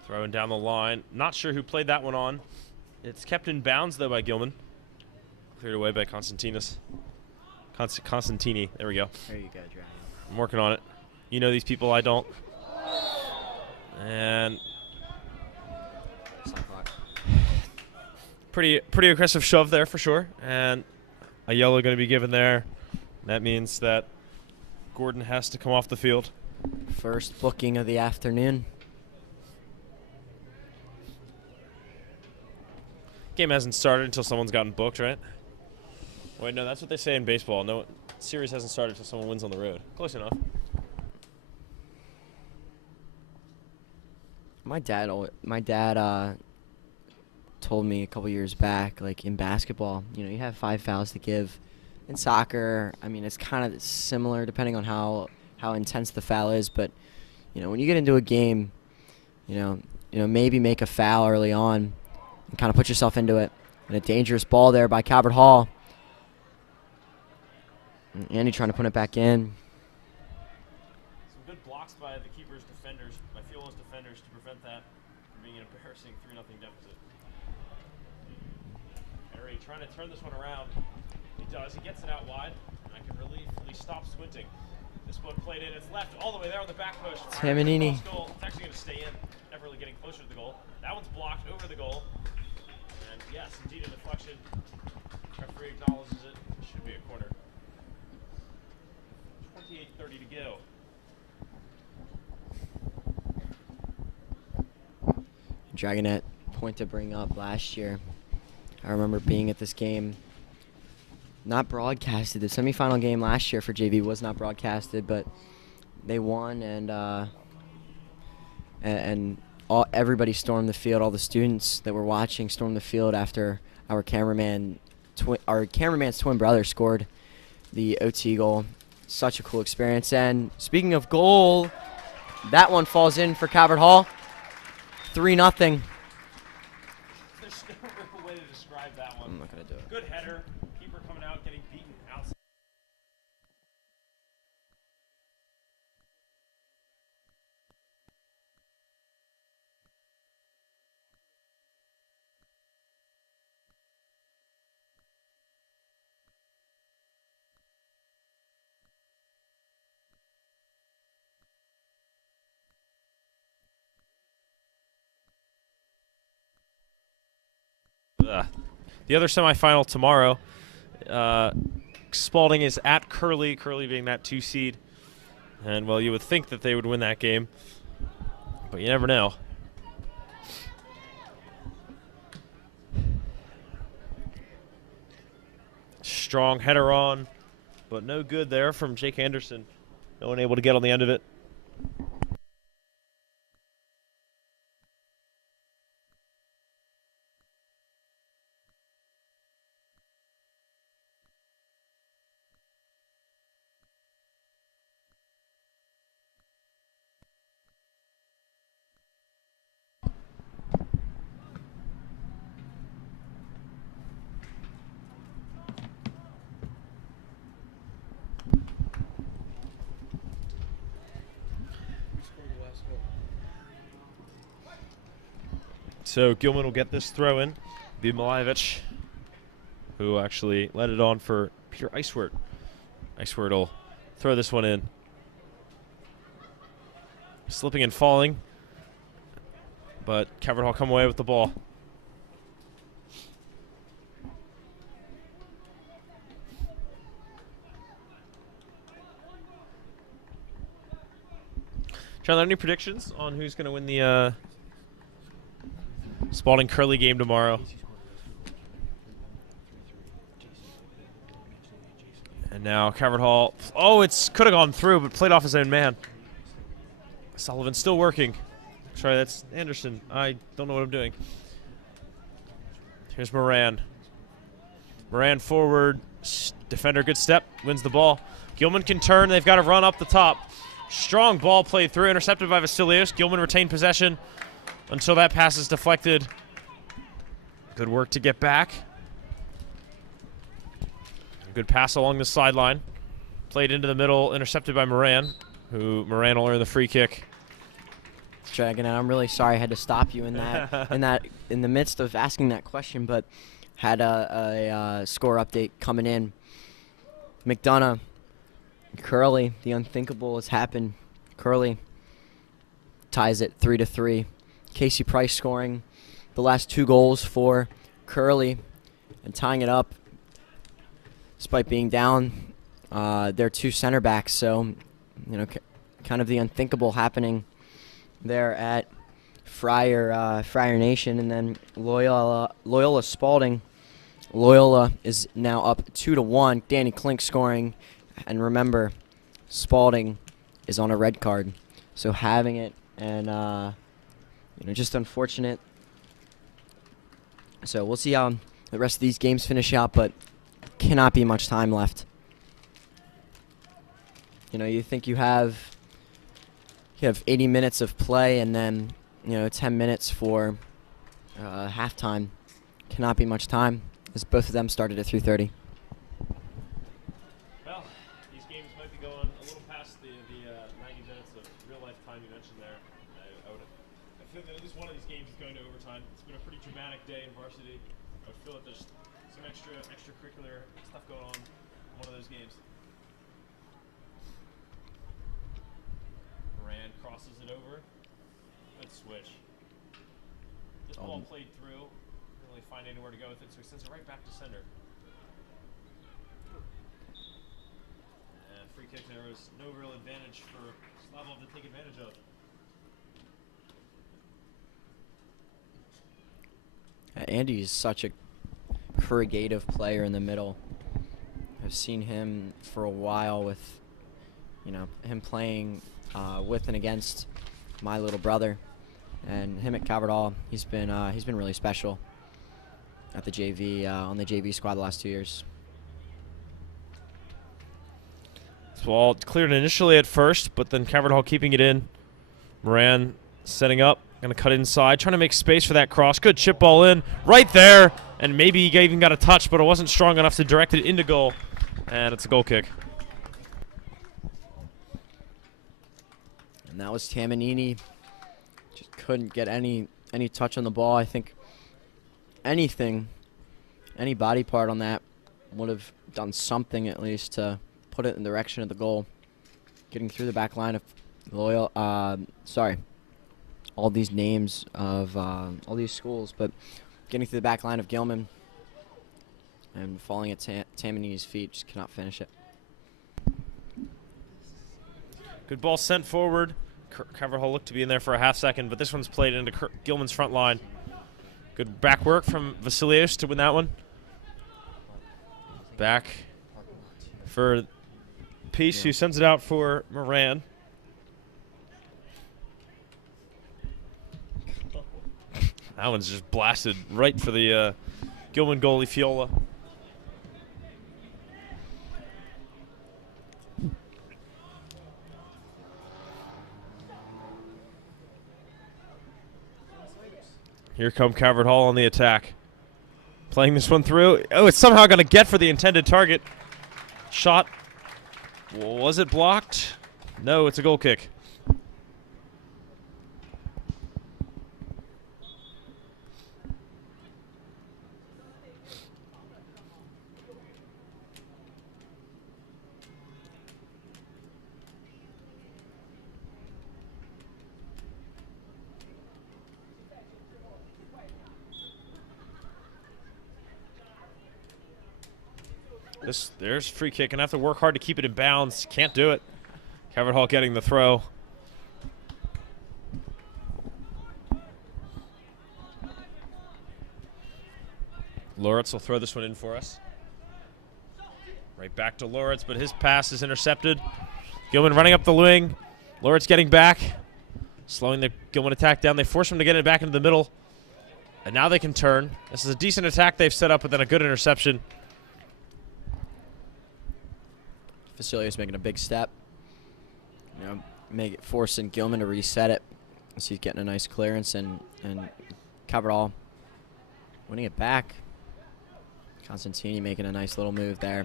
Throwing down the line. Not sure who played that one on. It's kept in bounds, though, by Gilman. Cleared away by Constantini. There we go. There you go, Dragon. I'm working on it. You know these people, I don't. And pretty aggressive shove there for sure. And a yellow going to be given there. That means that Gordon has to come off the field. First booking of the afternoon. Game hasn't started until someone's gotten booked, right? Wait, no, that's what they say in baseball. No, series hasn't started until someone wins on the road. Close enough. My dad told me a couple years back, like in basketball, you know, you have 5 fouls to give. In soccer, I mean, it's kind of similar depending on how intense the foul is. But you know, when you get into a game, you know, maybe make a foul early on and kind of put yourself into it. And a dangerous ball there by Calvert Hall. And Andy trying to put it back in. Some good blocks by the keeper's defenders, by Fiola's defenders, to prevent that from being an embarrassing 3-0 deficit. Harry trying to turn this one around. He does. He gets it out wide. And I can relievably stop squinting. This one played in. It's left all the way there on the back post. Tamanini. It's actually going to stay in. Never really getting closer to the goal. That one's blocked over the goal. And yes, indeed a deflection. Referee acknowledges it. Should be a corner. 28:30 to go. Dragonette point to bring up last year. I remember being at this game. Not broadcasted. The semifinal game last year for JV was not broadcasted, but they won, and everybody stormed the field. All the students that were watching stormed the field after our cameraman's twin brother scored the OT goal. Such a cool experience. And speaking of goal, that one falls in for Calvert Hall. 3-0. There's no real way to describe that one. I'm not gonna do it. Good header. Keeper coming out, getting beaten outside. The other semifinal tomorrow, Spalding is at Curly, Curly being that 2 seed. And, well, you would think that they would win that game, but you never know. Strong header on, but no good there from Jake Anderson. No one able to get on the end of it. So Gilman will get this throw in. Be Milajevic, who actually let it on for Peter Icewort. Icewort will throw this one in. Slipping and falling, but Calvert Hall come away with the ball. Chandler, any predictions on who's going to win the Spalding Curly game tomorrow? And now Calvert Hall. Oh, it's could have gone through, but played off his own man. Sullivan still working. Sorry, that's Anderson. I don't know what I'm doing. Here's Moran. Moran forward. Defender, good step. Wins the ball. Gilman can turn. They've got to run up the top. Strong ball played through. Intercepted by Vasilios. Gilman retained possession until that pass is deflected. Good work to get back. Good pass along the sideline. Played into the middle. Intercepted by Moran, who Moran will earn the free kick. Dragon, and I'm really sorry I had to stop you in that in the midst of asking that question, but had a score update coming in. McDonough, Curly, the unthinkable has happened. Curly ties it 3-3. Casey Price scoring the last 2 goals for Curly and tying it up despite being down their 2 center backs. So, you know, kind of the unthinkable happening there at Friar Nation. And then Loyola Spalding. Loyola is now up 2-1. Danny Klink scoring. And remember, Spalding is on a red card. So having it and, you know, just unfortunate. So we'll see how the rest of these games finish out, but cannot be much time left. You know, you think you have 80 minutes of play and then, you know, 10 minutes for halftime. Cannot be much time, as both of them started at 3:30. Well, these games might be going a little past the 90 minutes of real-life time you mentioned there. I feel that at least one of these games is going to overtime. It's been a pretty dramatic day in varsity. I feel that there's some extracurricular stuff going on in one of those games. Moran crosses it over. Good switch. This ball played through. Didn't really find anywhere to go with it, so he sends it right back to center. And free kick, there was no real advantage for Slavov to take advantage of. Andy is such a creative player in the middle. I've seen him for a while with, you know, him playing with and against my little brother, and him at Calvert Hall. He's been really special at the JV on the JV squad the last 2 years. This ball cleared initially at first, but then Calvert Hall keeping it in. Moran setting up, going to cut inside, trying to make space for that cross. Good chip ball in, right there, and maybe he even got a touch, but it wasn't strong enough to direct it into goal, and it's a goal kick. And that was Tamanini. Just couldn't get any touch on the ball. I think any body part on that would have done something at least to put it in the direction of the goal. Getting through the back line of all these names of all these schools, but getting through the back line of Gilman and falling at Tamanini's feet, just cannot finish it. Good ball sent forward. Calvert Hall looked to be in there for a half second, but this one's played into Gilman's front line. Good back work from Vasilios to win that one. Back for Peace, who sends it out for Moran. That one's just blasted right for the Gilman goalie, Fiola. Here come Calvert Hall on the attack. Playing this one through. Oh, it's somehow going to get for the intended target. Shot. Was it blocked? No, it's a goal kick. There's free kick. Gonna have to work hard to keep it in bounds. Can't do it. Calvert Hall getting the throw. Loritz will throw this one in for us. Right back to Loritz, but his pass is intercepted. Gilman running up the wing. Loritz getting back. Slowing the Gilman attack down. They force him to get it back into the middle. And now they can turn. This is a decent attack they've set up, but then a good interception. Facilio's making a big step. Forcing Gilman to reset it. So he's getting a nice clearance, and Calvert Hall winning it back. Constantini making a nice little move there.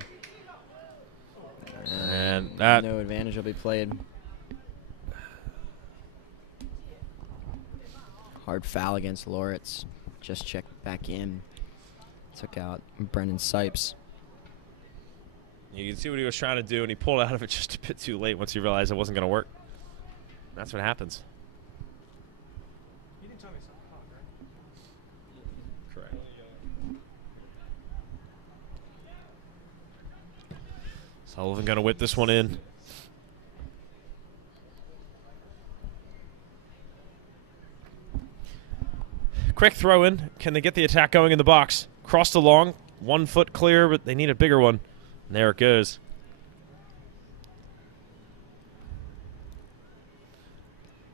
And that no advantage will be played. Hard foul against Loritz. Just checked back in. Took out Brendan Sipes. You can see what he was trying to do, and he pulled out of it just a bit too late once he realized it wasn't going to work. That's what happens. You didn't tell me something, right? Correct. Sullivan going to whip this one in. Quick throw in. Can they get the attack going in the box? Crossed along. 1 foot clear, but they need a bigger one. And there it goes.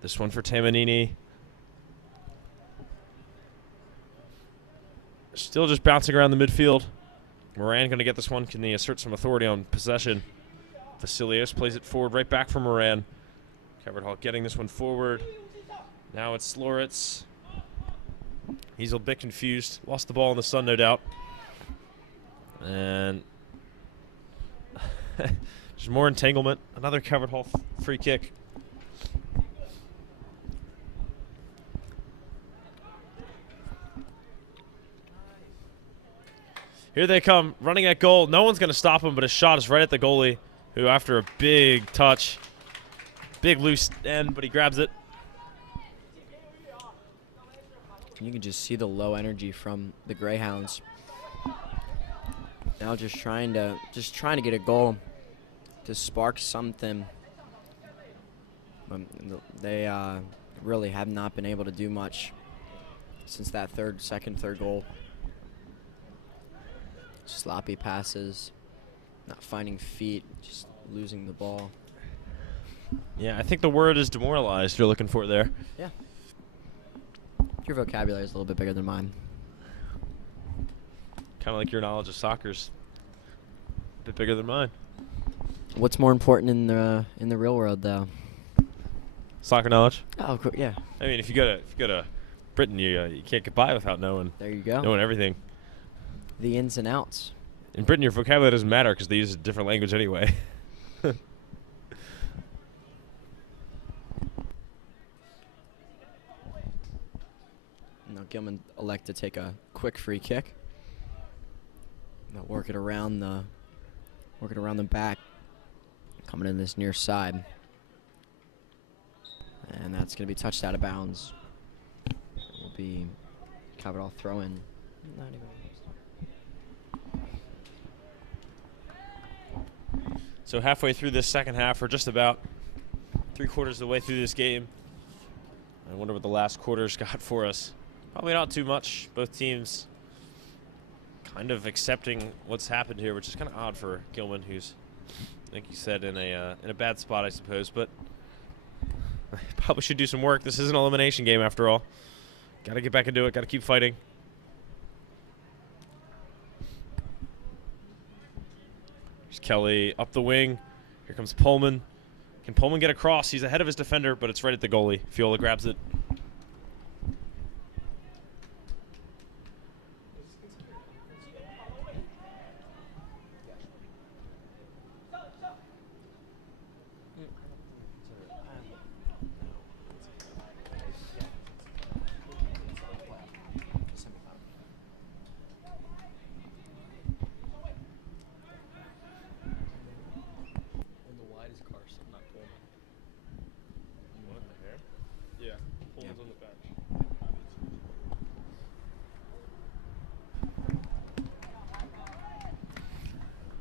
This one for Tamanini. Still just bouncing around the midfield. Moran going to get this one. Can they assert some authority on possession? Vasilios plays it forward right back for Moran. Calvert Hall getting this one forward. Now it's Loritz. He's a bit confused. Lost the ball in the sun, no doubt. And just more entanglement. Another Calvert Hall free kick. Here they come, running at goal. No one's going to stop him, but his shot is right at the goalie, who after a big touch, big loose end, but he grabs it. You can just see the low energy from the Greyhounds. Now just trying to get a goal to spark something. They really have not been able to do much since that second, third goal. Sloppy passes, not finding feet, just losing the ball. Yeah, I think the word is demoralized you're looking for there. Yeah. Your vocabulary is a little bit bigger than mine. Kind of like your knowledge of soccer's a bit bigger than mine. What's more important in the real world, though? Soccer knowledge? Oh, cool. Yeah. I mean, if you go to Britain, you can't get by without knowing There you go. everything. The ins and outs. In Britain, your vocabulary doesn't matter because they use a different language anyway. Now Gilman elect to take a quick free kick. Now work it around the back, coming in this near side, and that's going to be touched out of bounds. It will be Calvert Hall throw in. Not even. So halfway through this second half, or just about 3/4 of the way through this game, I wonder what the last quarter's got for us. Probably not too much. Both teams kind of accepting what's happened here, which is kind of odd for Gilman, who's, like you said, in a bad spot, I suppose. But probably should do some work. This is an elimination game, after all. Got to get back into it. Got to keep fighting. Here's Kelly up the wing. Here comes Pullman. Can Pullman get across? He's ahead of his defender, but it's right at the goalie. Fiola grabs it.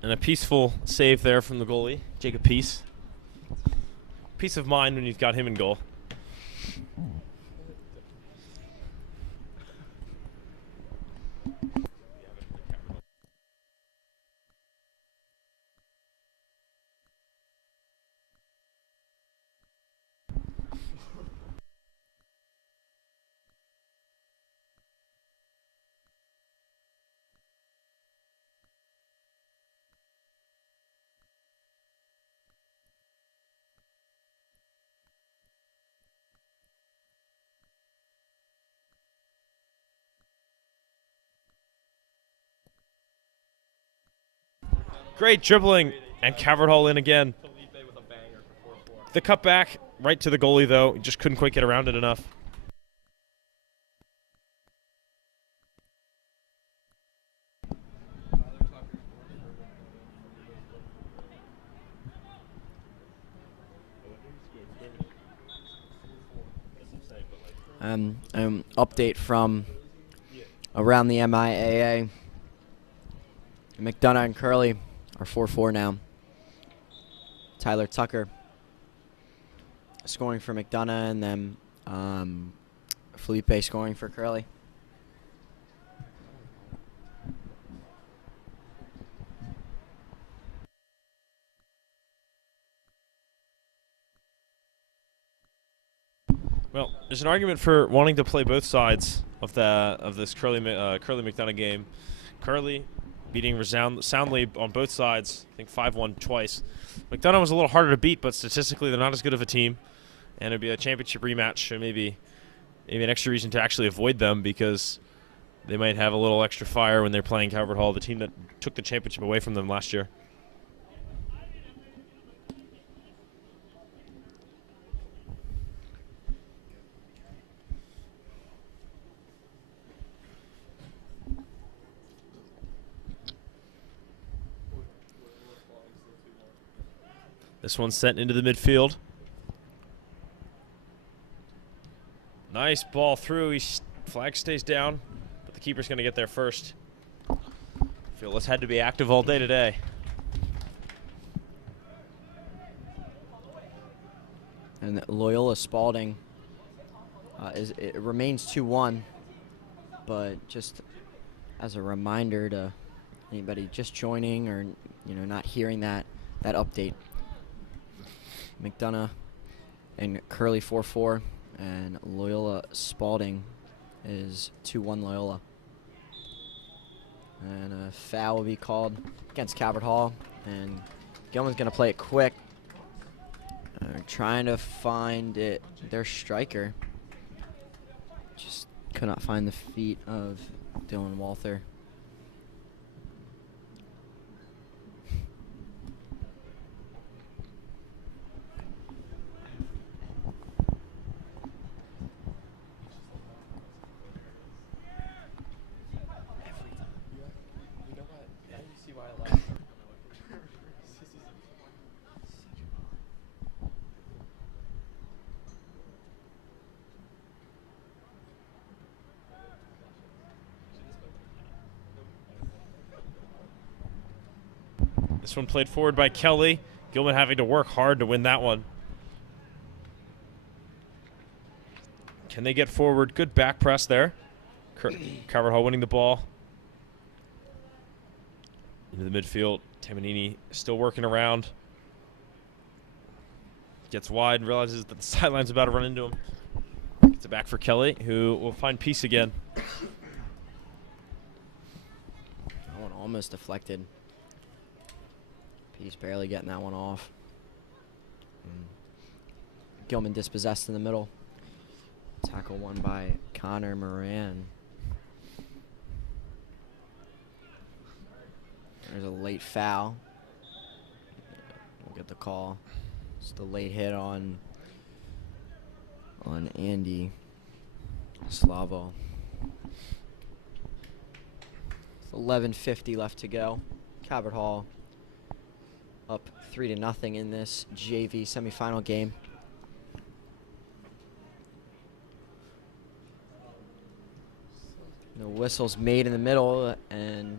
And a peaceful save there from the goalie, Jacob Peace. Peace of mind when you've got him in goal. Great dribbling, and Calvert Hall in again. The cut back right to the goalie, though. He just couldn't quite get around it enough. Update from around the MIAA. McDonough and Curley are 4-4 now. Tyler Tucker scoring for McDonough, and then Felipe scoring for Curley. Well, there's an argument for wanting to play both sides of this Curley McDonough game. Curley beating soundly on both sides. I think 5-1 twice. McDonough was a little harder to beat, but statistically they're not as good of a team, and it'd be a championship rematch, so maybe an extra reason to actually avoid them because they might have a little extra fire when they're playing Calvert Hall, the team that took the championship away from them last year. This one's sent into the midfield. Nice ball through. Flag stays down, but the keeper's going to get there first. Phyllis had to be active all day today. And Loyola Spalding it remains 2-1, but just as a reminder to anybody just joining or not hearing that update, McDonough and Curley 4-4, and Loyola Spalding is 2-1 Loyola. And a foul will be called against Calvert Hall, and Gilman's going to play it quick. Trying to find their striker. Just could not find the feet of Dylan Walther. This one played forward by Kelly. Gilman having to work hard to win that one. Can they get forward? Good back press there. Calvert Hall winning the ball. Into the midfield. Tamanini still working around. Gets wide and realizes that the sideline's about to run into him. Gets it back for Kelly, who will find peace again. That one almost deflected. He's barely getting that one off. Gilman dispossessed in the middle. Tackle won by Connor Moran. There's a late foul. We'll get the call. It's the late hit on Andy Slavo. It's 11:50 left to go. Calvert Hall up 3-0 in this JV semifinal game. The whistle's made in the middle, and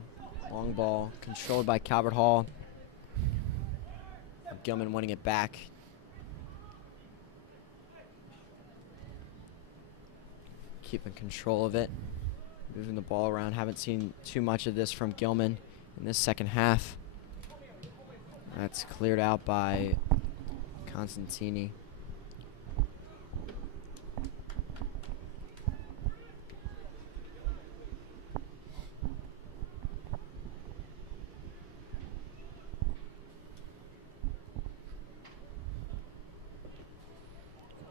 Long ball controlled by Calvert Hall. Gilman winning it back. Keeping control of it. Moving the ball around. Haven't seen too much of this from Gilman in this second half. That's cleared out by Constantini.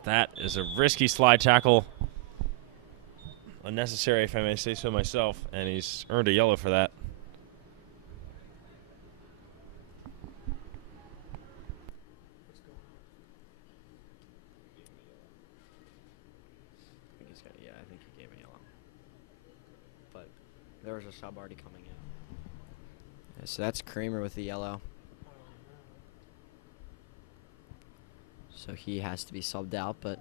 That is a risky slide tackle. Unnecessary, if I may say so myself, and he's earned a yellow for that. Yeah, I think he gave a yellow. But there was a sub already coming in. Yeah, so that's Kramer with the yellow. So he has to be subbed out, but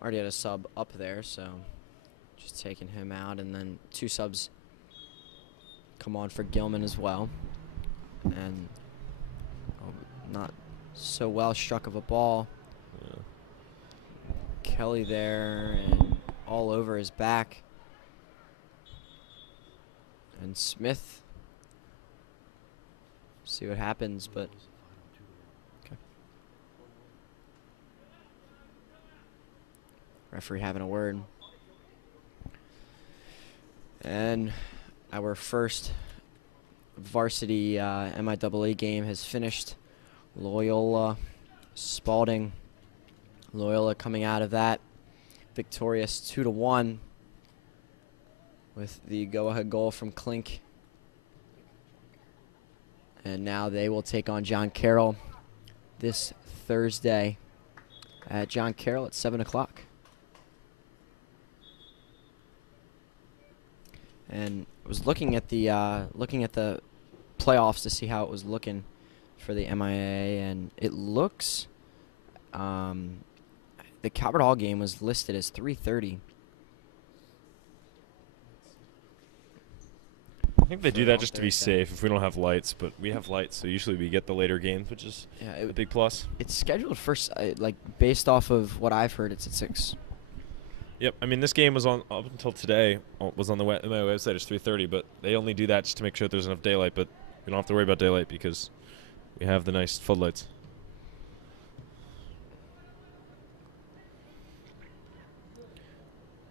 already had a sub up there, so just taking him out, and then 2 subs come on for Gilman as well. And not so well struck of a ball. Yeah. Kelly there and all over his back. And Smith. See what happens, but okay. Referee having a word. And our first varsity MIAA game has finished. Loyola, Spalding. Loyola coming out of that victorious 2-1 with the go-ahead goal from Klink. And now they will take on John Carroll this Thursday at John Carroll at 7 o'clock. And I was looking at the playoffs to see how it was looking for the MIAA, and it looks the Calvert Hall game was listed as 3:30. I think they do that just to be safe if we don't have lights, but we have lights, so usually we get the later games, which is a big plus. It's scheduled for like based off of what I've heard, it's at 6. Yep, I mean this game was on up until today. Was on my website. It's 3:30, but they only do that just to make sure there's enough daylight. But we don't have to worry about daylight because we have the nice floodlights.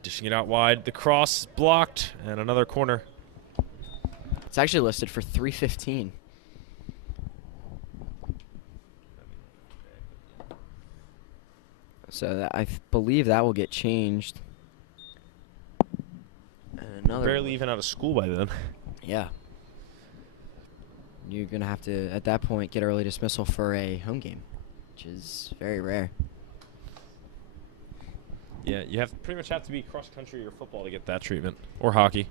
Dishing it out wide, the cross blocked, and another corner. It's actually listed for 3:15. So I believe that will get changed. And another Barely even out of school by then. Yeah. You're going to have to, at that point, get early dismissal for a home game, which is very rare. Yeah, you pretty much have to be cross country or football to get that treatment, or hockey.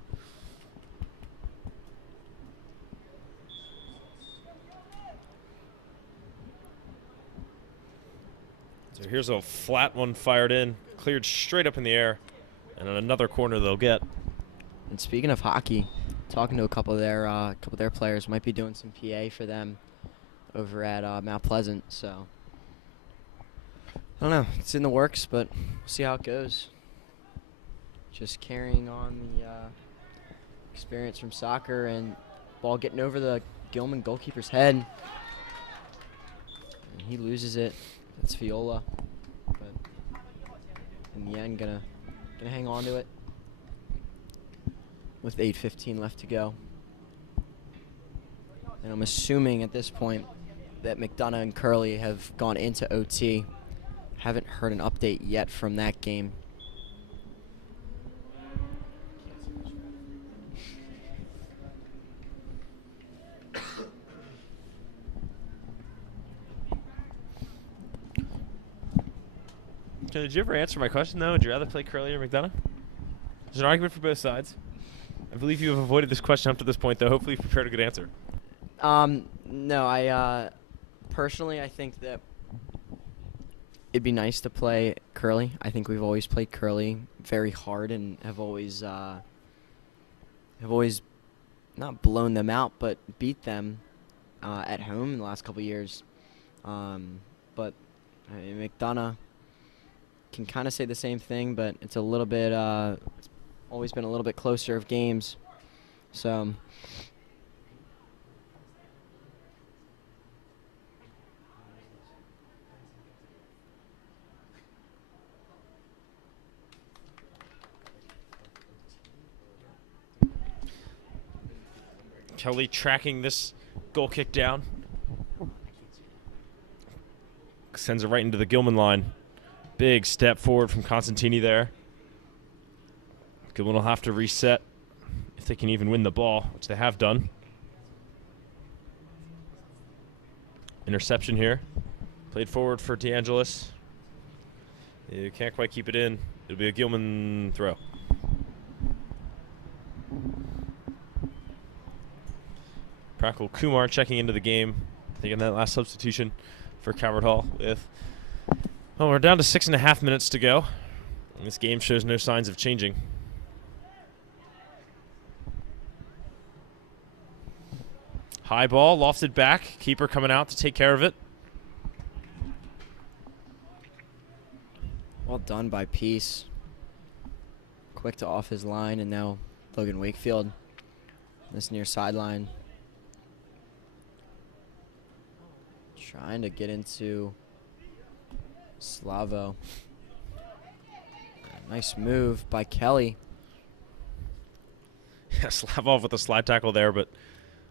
So here's a flat one fired in, cleared straight up in the air, and another corner they'll get. And speaking of hockey, talking to a couple of their players, might be doing some PA for them over at Mount Pleasant. So I don't know, it's in the works, but we'll see how it goes. Just carrying on the experience from soccer, and ball getting over the Gilman goalkeeper's head, and he loses it. That's Viola, but in the end, gonna hang on to it with 8:15 left to go. And I'm assuming at this point that McDonough and Curley have gone into OT. Haven't heard an update yet from that game. Did you ever answer my question, though? Would you rather play Curley or McDonough? There's an argument for both sides. I believe you have avoided this question up to this point, though. Hopefully you've prepared a good answer. No, I personally, I think that it'd be nice to play Curley. I think we've always played Curley very hard and have always not blown them out, but beat them at home in the last couple years. But McDonough can kind of say the same thing, but it's a little bit, it's always been a little bit closer of games. So Kelly tracking this goal kick down. Sends it right into the Gilman line. Big step forward from Constantini there. Gilman will have to reset if they can even win the ball, which they have done. Interception here. Played forward for DeAngelis. You can't quite keep it in. It'll be a Gilman throw. Prakul Kumar checking into the game, taking that last substitution for Calvert Hall with, well, we're down to 6.5 minutes to go. And this game shows no signs of changing. High ball, lofted back. Keeper coming out to take care of it. well done by Peace. Quick to off his line, and now Logan Wakefield, this near sideline, trying to get into Slavo. Nice move by Kelly. Yeah, Slavov with a slide tackle there, but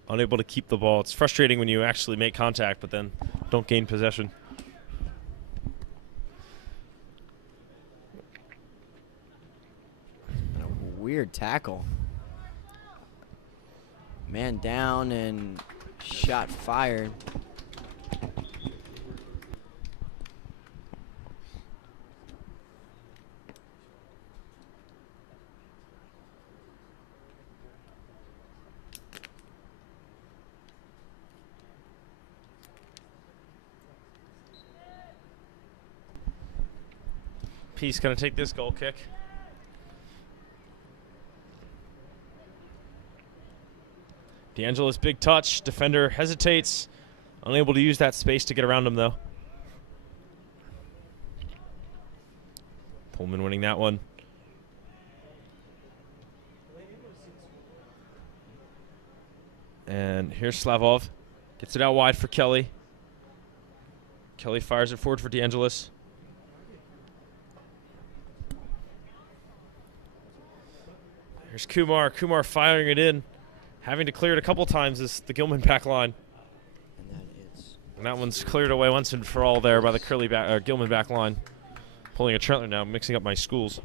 unable to keep the ball. It's frustrating when you actually make contact, but then don't gain possession. And a weird tackle. Man down and shot fired. Peace going to take this goal kick. DeAngelis big touch. Defender hesitates. Unable to use that space to get around him, though. Pullman winning that one. And here's Slavov. Gets it out wide for Kelly. Kelly fires it forward for DeAngelis. Here's Kumar. Kumar firing it in. Having to clear it a couple times is the Gilman back line. And that one's cleared away once and for all there by the Gilman back line. Pulling a Trentler now, mixing up my schools.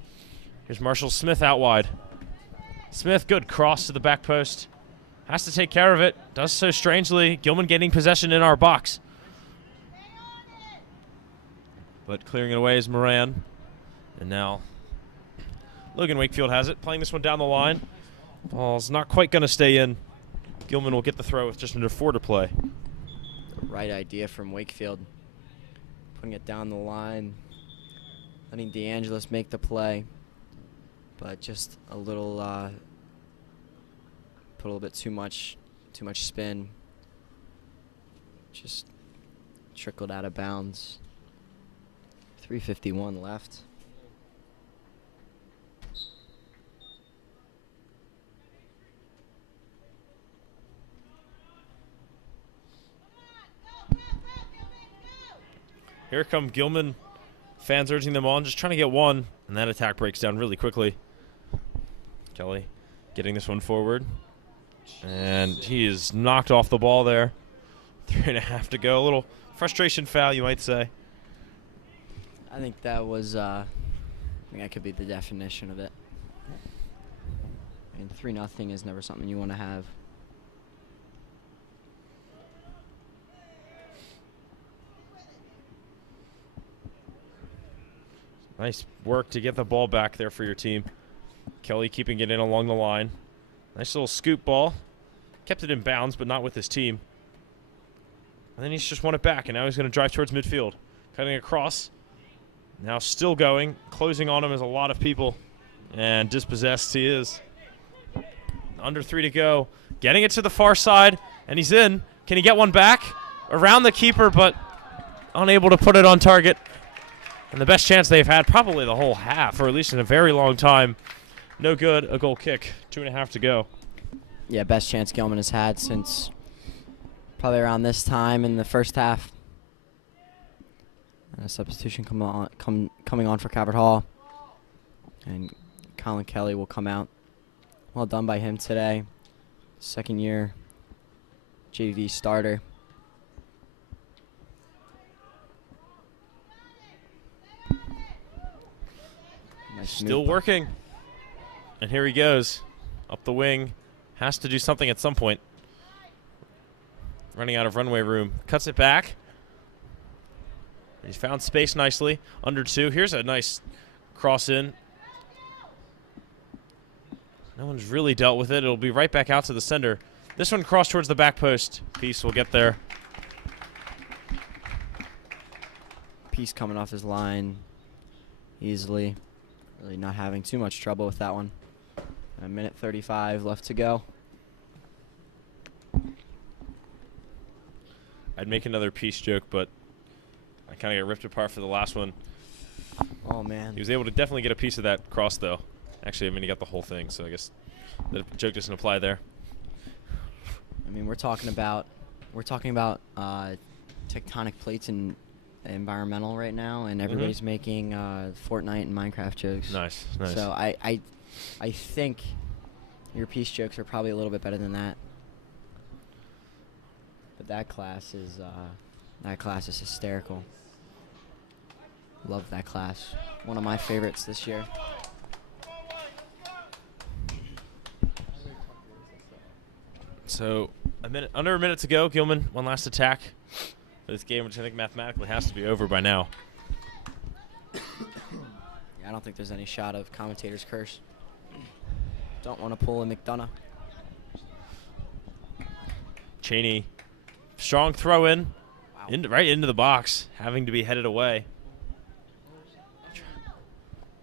Here's Marshall Smith out wide. Smith, good cross to the back post. Has to take care of it. Does so strangely. Gilman getting possession in our box. But clearing it away is Moran. And now Logan Wakefield has it, playing this one down the line. Ball's not quite going to stay in. Gilman will get the throw with just under 4 to play. The right idea from Wakefield. Putting it down the line. Letting DeAngelis make the play. But just a little, put a little bit too much spin. Just trickled out of bounds. 3:51 left. Here come Gilman. Fans urging them on, just trying to get one. And that attack breaks down really quickly. Kelly getting this one forward. And he is knocked off the ball there. 3.5 to go. A little frustration foul, you might say. I think that was, I think that could be the definition of it. I mean, 3-0 is never something you want to have. Nice work to get the ball back there for your team. Kelly keeping it in along the line. Nice little scoop ball. Kept it in bounds, but not with his team. And then he's just won it back, and now he's going to drive towards midfield. Cutting across. Now still going. Closing on him is a lot of people. And dispossessed he is. Under 3 to go. Getting it to the far side, and he's in. Can he get one back? Around the keeper, but unable to put it on target. And the best chance they've had probably the whole half, or at least in a very long time. No good, a goal kick. 2.5 to go. Yeah, best chance Gilman has had since probably around this time in the first half. And a substitution coming on for Calvert Hall. And Colin Kelly will come out. Well done by him today. Second year JV starter. Nice Still move. working. And here he goes. Up the wing. Has to do something at some point. Running out of runway room. Cuts it back. He's found space nicely. Under 2. Here's a nice cross in. No one's really dealt with it. It'll be right back out to the center. This one crossed towards the back post. Peace will get there. Peace coming off his line easily. Really not having too much trouble with that one. A minute 35 left to go. I'd make another Peace joke, but I kind of got ripped apart for the last one. Oh, man. He was able to definitely get a piece of that cross, though. Actually, I mean, he got the whole thing, so I guess the joke doesn't apply there. I mean, we're talking about tectonic plates and environmental right now, and everybody's making Fortnite and Minecraft jokes. Nice, nice. So I think your Peace jokes are probably a little bit better than that. But that class is hysterical. Love that class. One of my favorites this year. So under a minute to go. Gilman, one last attack for this game, which I think mathematically has to be over by now. Yeah, I don't think there's any shot of commentator's curse. Don't want to pull a McDonough. Cheney, strong throw in, Wow. right into the box, having to be headed away.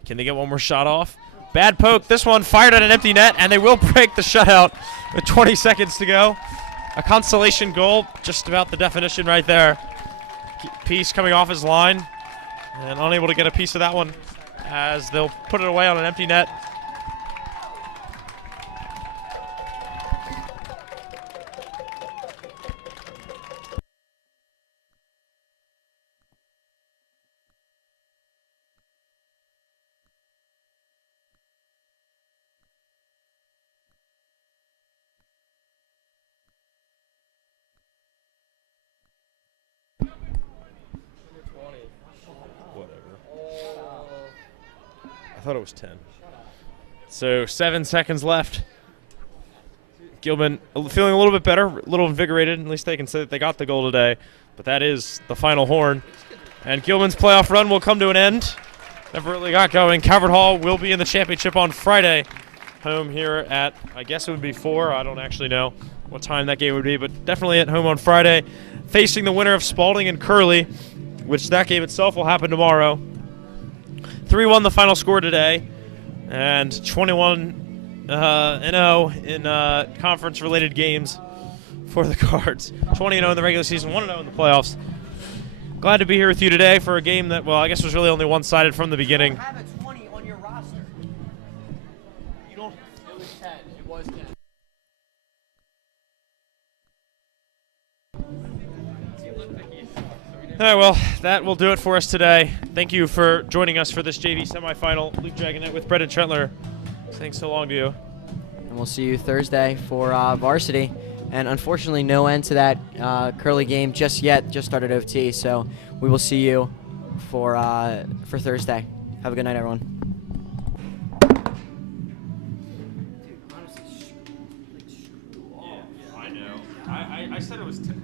Can they get one more shot off? Bad poke. This one fired at an empty net, and they will break the shutout with 20 seconds to go. A consolation goal, just about the definition right there. Peace coming off his line, and unable to get a piece of that one as they'll put it away on an empty net. I thought it was 10. So 7 seconds left. Gilman feeling a little bit better, a little invigorated. At least they can say that they got the goal today. But that is the final horn. And Gilman's playoff run will come to an end. Never really got going. Calvert Hall will be in the championship on Friday. Home here at, I guess it would be 4. I don't actually know what time that game would be, but definitely at home on Friday. Facing the winner of Spalding and Curley, which that game itself will happen tomorrow. 3-1 the final score today, and 21-0 in conference-related games for the Cards. 20-0 in the regular season, 1-0 in the playoffs. Glad to be here with you today for a game that, well, I guess was really only one-sided from the beginning. You have a 20 on your roster. You don't. It was 10. It was 10. All right, well, that will do it for us today. Thank you for joining us for this JV semifinal. Luke Dragonet with Brendan Trentler. Thanks so long to you. And we'll see you Thursday for varsity. And unfortunately, no end to that Curly game just yet. Just started OT, so we will see you for Thursday. Have a good night, everyone. I know. I said it was 10.